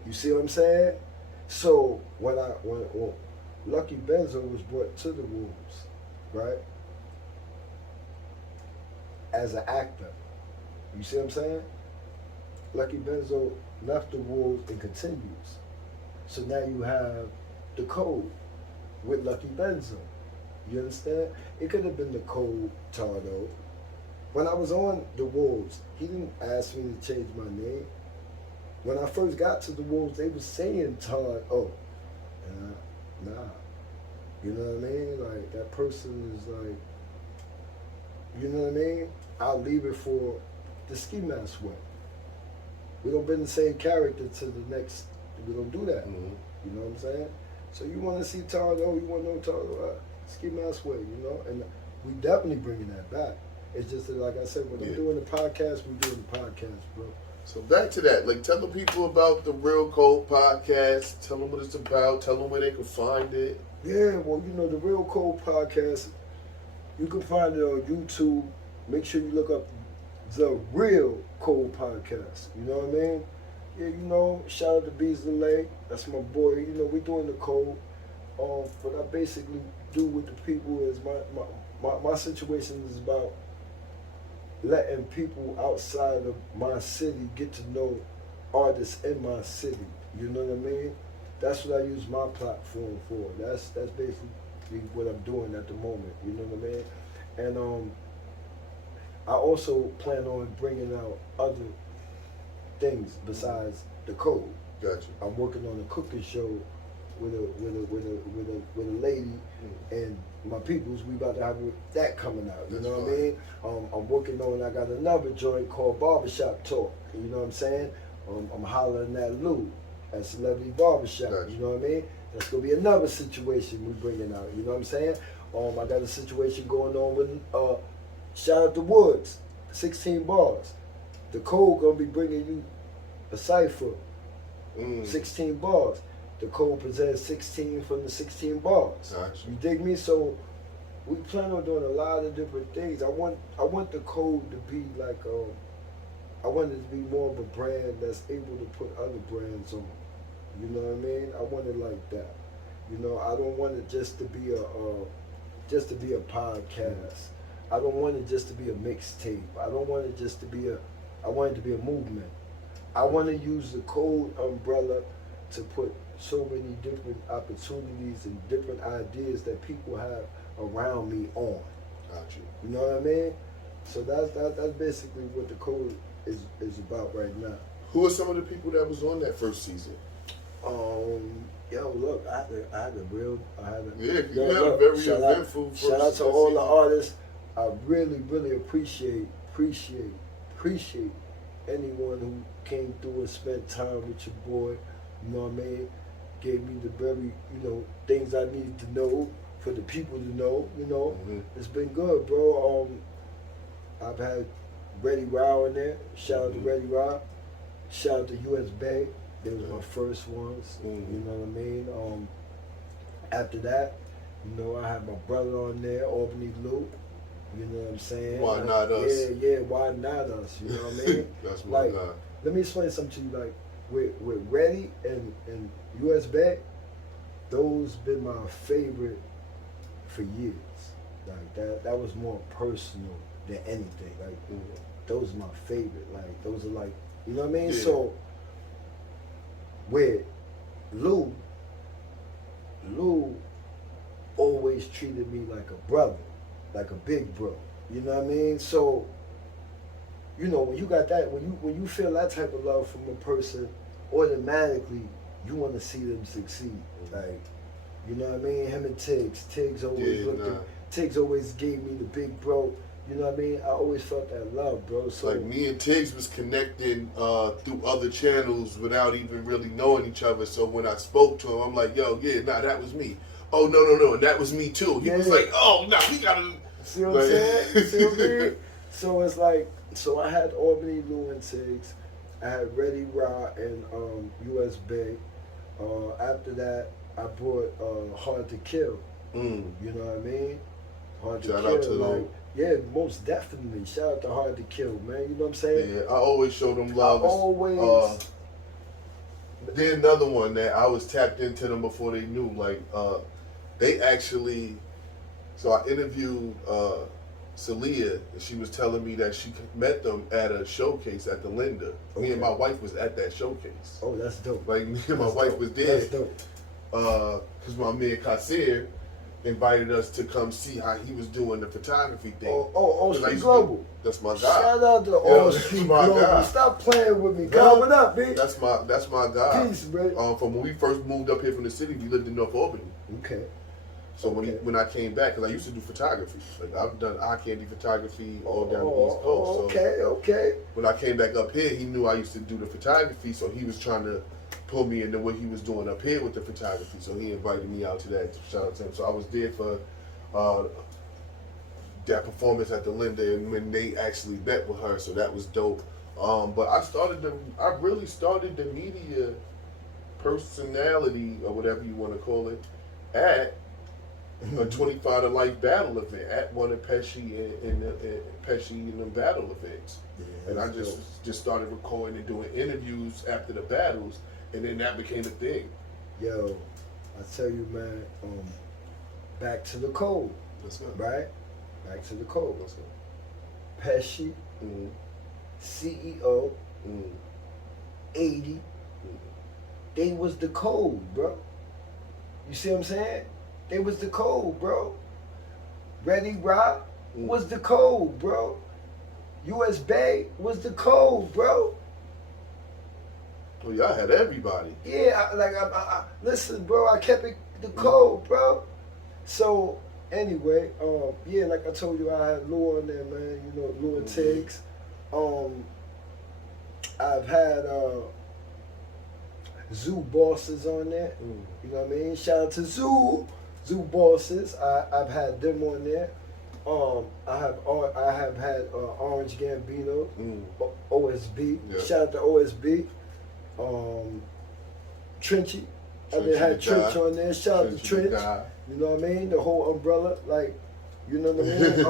You see what I'm saying? So when Lucky Benzo was brought to the Wolves, right? As an actor. You see what I'm saying? Lucky Benzo left the Wolves and continues. So now you have the Code with Lucky Benzo. You understand? It could have been the Code Todd-o. When I was on the Wolves, he didn't ask me to change my name. When I first got to the Wolves, they were saying Todd-o. Nah. You know what I mean? Like, that person is like, you know what I mean? I'll leave it for the ski mask way. We don't bring the same character to the next, we don't do that. Mm-hmm. You know what I'm saying? So you want to see Todd-o, you want to know Todd-o, ski mask way, you know? And we definitely bringing that back. It's just that, like I said, when I'm doing the podcast, we're doing the podcast, bro. So back to that, like, tell the people about the Real Cold Podcast. Tell them what it's about. Tell them where they can find it. Yeah, well, you know, the Real Cold Podcast, you can find it on YouTube. Make sure you look up the Real Cold Podcast. You know what I mean? Yeah, you know, shout out to Beasley. That's my boy. You know, we doing the cold. What I basically do with the people is my situation is about letting people outside of my city get to know artists in my city. You know what I mean? That's what I use my platform for. That's basically what I'm doing at the moment. You know what I mean? And I also plan on bringing out other things besides the code. Gotcha. I'm working on a cooking show with a lady and my peoples. We about to have that coming out. You know what I mean? I'm working on. I got another joint called Barbershop Talk. You know what I'm saying? I'm hollering at Lou at Celebrity Barbershop. Gotcha. You know what I mean? That's gonna be another situation we bringing out. You know what I'm saying? I got a situation going on with shout out to Woods, 16 bars. The Code gonna be bringing you a cipher, 16 bars. The Code presents 16 from the 16 bars. Gotcha. You dig me? So we plan on doing a lot of different things. I want the Code to be like I want it to be more of a brand that's able to put other brands on. You know what I mean? I want it like that. You know, I don't want it just to be just to be a podcast. I don't want it just to be a mixtape. I don't want it just to be I want it to be a movement. I want to use the code umbrella to put so many different opportunities and different ideas that people have around me on. Got you. You know what I mean? So that's basically what the code is about right now. Who are some of the people that was on that first season? Yo, look, I had a very eventful first shout out to all season. the artists. I really, really appreciate anyone who came through and spent time with your boy. You know what I mean? Gave me the very, things I needed to know for the people to know. It's been good, bro. I've had Ready Raw in there. Shout out to Ready Raw. Shout out to US Bay. They was my first ones. You know what I mean? After that, I had my brother on there, Albany Lou. You know what I'm saying? Why not us? Yeah, why not us? You know what I mean? That's my guy. Let me explain something to you. Like, with Ready and US Bay, those been my favorite for years. Like, that was more personal than anything. Like, those are my favorite. Like, those are like, you know what I mean? Yeah. So, with Lou always treated me like a brother, like a big bro. You know what I mean? So, when you got that, when you feel that type of love from a person, automatically you want to see them succeed. Like, you know what I mean? Him and Tiggs always Tiggs always gave me the big bro. You know what I mean? I always felt that love, bro. So like me and Tiggs was connecting through other channels without even really knowing each other. So when I spoke to him, I'm like, yo, that was me. Oh, no, that was me too. He was like, oh, no, we gotta... See what I'm saying? See what I mean? So it's like, so I had Albany Lou and Tiggs. I had Ready Raw and US Bay. After that, I brought Hard to Kill. You know what I mean? Hard to Kill. Shout out to them. Yeah, most definitely. Shout out to Hard to Kill, man. You know what I'm saying? Yeah, I always show them love. Then another one that I was tapped into them before they knew. Like, they actually... So I interviewed Celia, and she was telling me that she met them at a showcase at the Linda. Me and my wife was at that showcase. Oh, that's dope. Like, me and my wife was there. That's dope. Because my man Kasir invited us to come see how he was doing the photography thing. Street Global. That's my guy. Shout out to All Street Global. Guy. Stop playing with me. God, what up, B? That's my guy. Peace, bro. From when we first moved up here from the city, we lived in North Albany. Okay. So when I came back, because I used to do photography. Like, I've done eye candy photography all down the East Coast. Okay. When I came back up here, he knew I used to do the photography, so he was trying to pull me into what he was doing up here with the photography. So he invited me out to that. Shout out to him. So I was there for that performance at the Linda, and when they actually met with her, so that was dope. But I really started the media personality, or whatever you want to call it, at a 25 to life battle event at one of Pesci and the battle events. Yeah, and I just started recording and doing interviews after the battles, and then that became a thing. Yo, I tell you, man, back to the code. Let's go. Right? Back to the code. Let's go. Pesci, CEO, 80. They was the code, bro. You see what I'm saying? They was the code, bro. Ready Rock was the code, bro. US Bay was the code, bro. Well, y'all had everybody. Yeah, I listen, bro. I kept it the code, bro. So anyway, yeah, like I told you, I had Lou on there, man. You know, Lou and Tiggs. I've had Zoo Bosses on there. You know what I mean? Shout out to Zoo Bosses. I've had them on there. I have had Orange Gambino, OSB. Yeah. Shout out to OSB. Trenchy. I've had Trench on there. Shout out to Trench. You know what I mean? The whole umbrella, like, you know what I mean?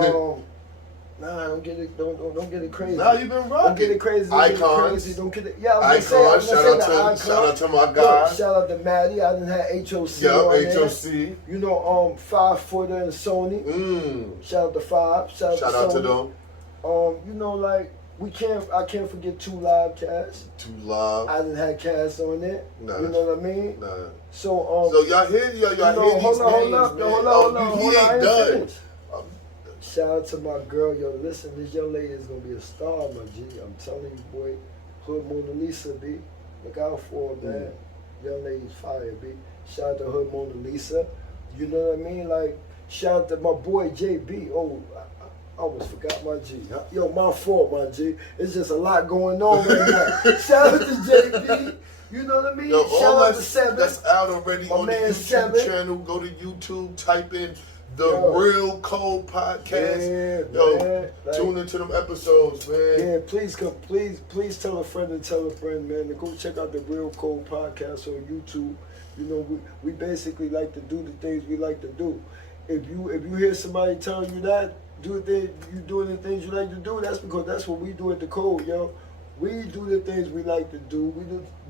Nah, don't get it. Don't get it crazy. Nah, you been rocking. Don't get it crazy. Icons. Don't get it. Yeah, I was Icons. gonna say Shout out to my Yo, guy. shout out to Maddie. I done had HOC Yup, on there. HOC. You know, 5 Footer and Sony. Shout out to 5. Shout out to them. You know, like I can't forget 2 Live Cats. 2 Live. I done had cats on it. Nah, you know what I mean? Nah. So so y'all hear these names, hold man. on. He ain't done. Shout out to my girl. Yo, listen, this young lady is gonna be a star, my G. I'm telling you, boy. Hood Mona Lisa, B. Look out for her, man. Young lady's fire, B. Shout out to Hood Mona Lisa. You know what I mean? Like, shout out to my boy JB. Oh, I almost forgot my G. Yo, my fault, my G. It's just a lot going on right now. Shout out to JB. You know what I mean? Yo, shout out to Seven. That's out already My on the man YouTube Seven. channel. Go to YouTube, type in The Real Cold Podcast. Yeah, Yo, man. Like, tune into them episodes, man. Yeah, please tell a friend and tell a friend, man, to go check out the Real Cold Podcast on YouTube. You know, we basically like to do the things we like to do. If you hear somebody telling you that, you doing the things you like to do, that's because that's what we do at the Code, yo. We do the things we like to do. We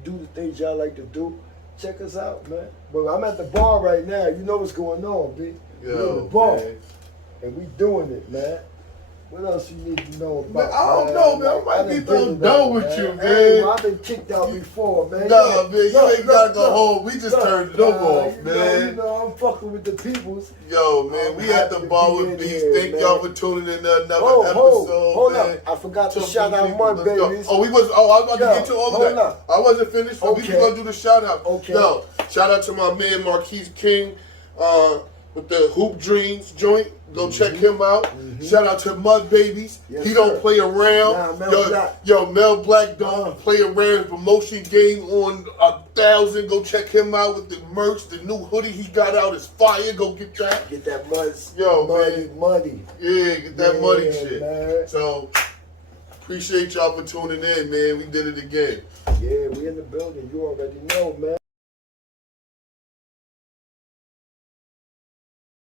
do the things y'all like to do. Check us out, man. But I'm at the bar right now. You know what's going on, B. We're at the bar. Man. And we doing it, man. What else you need to know about? Man, I don't know, man. I might be throwing down with you, man. Hey, I've been kicked out before, man. Nah, man, you ain't gotta go home. We just turned them off, man. You know, I'm fucking with the peoples. Yo, man, we at the Bar Wit Beast. Thank y'all for tuning in to another episode, hold man. up. I forgot to shout out Mud Babies. I was about to get to all of that. I wasn't finished, so we just gonna do the shout out. Okay. Yo, shout out to my man Marquise King, with the Hoop Dreams joint. Go check him out. Shout out to Mud Babies. Yes, he don't sir. play around. Nah, Mel Black. Yo, Mel Black don't play around. His promotion game on 1,000. Go check him out with the merch. The new hoodie he got out is fire. Go get that. Get that mud. Yo, muddy. Yeah, get that muddy shit. Man. So, appreciate y'all for tuning in, man. We did it again. Yeah, we in the building. You already know, man.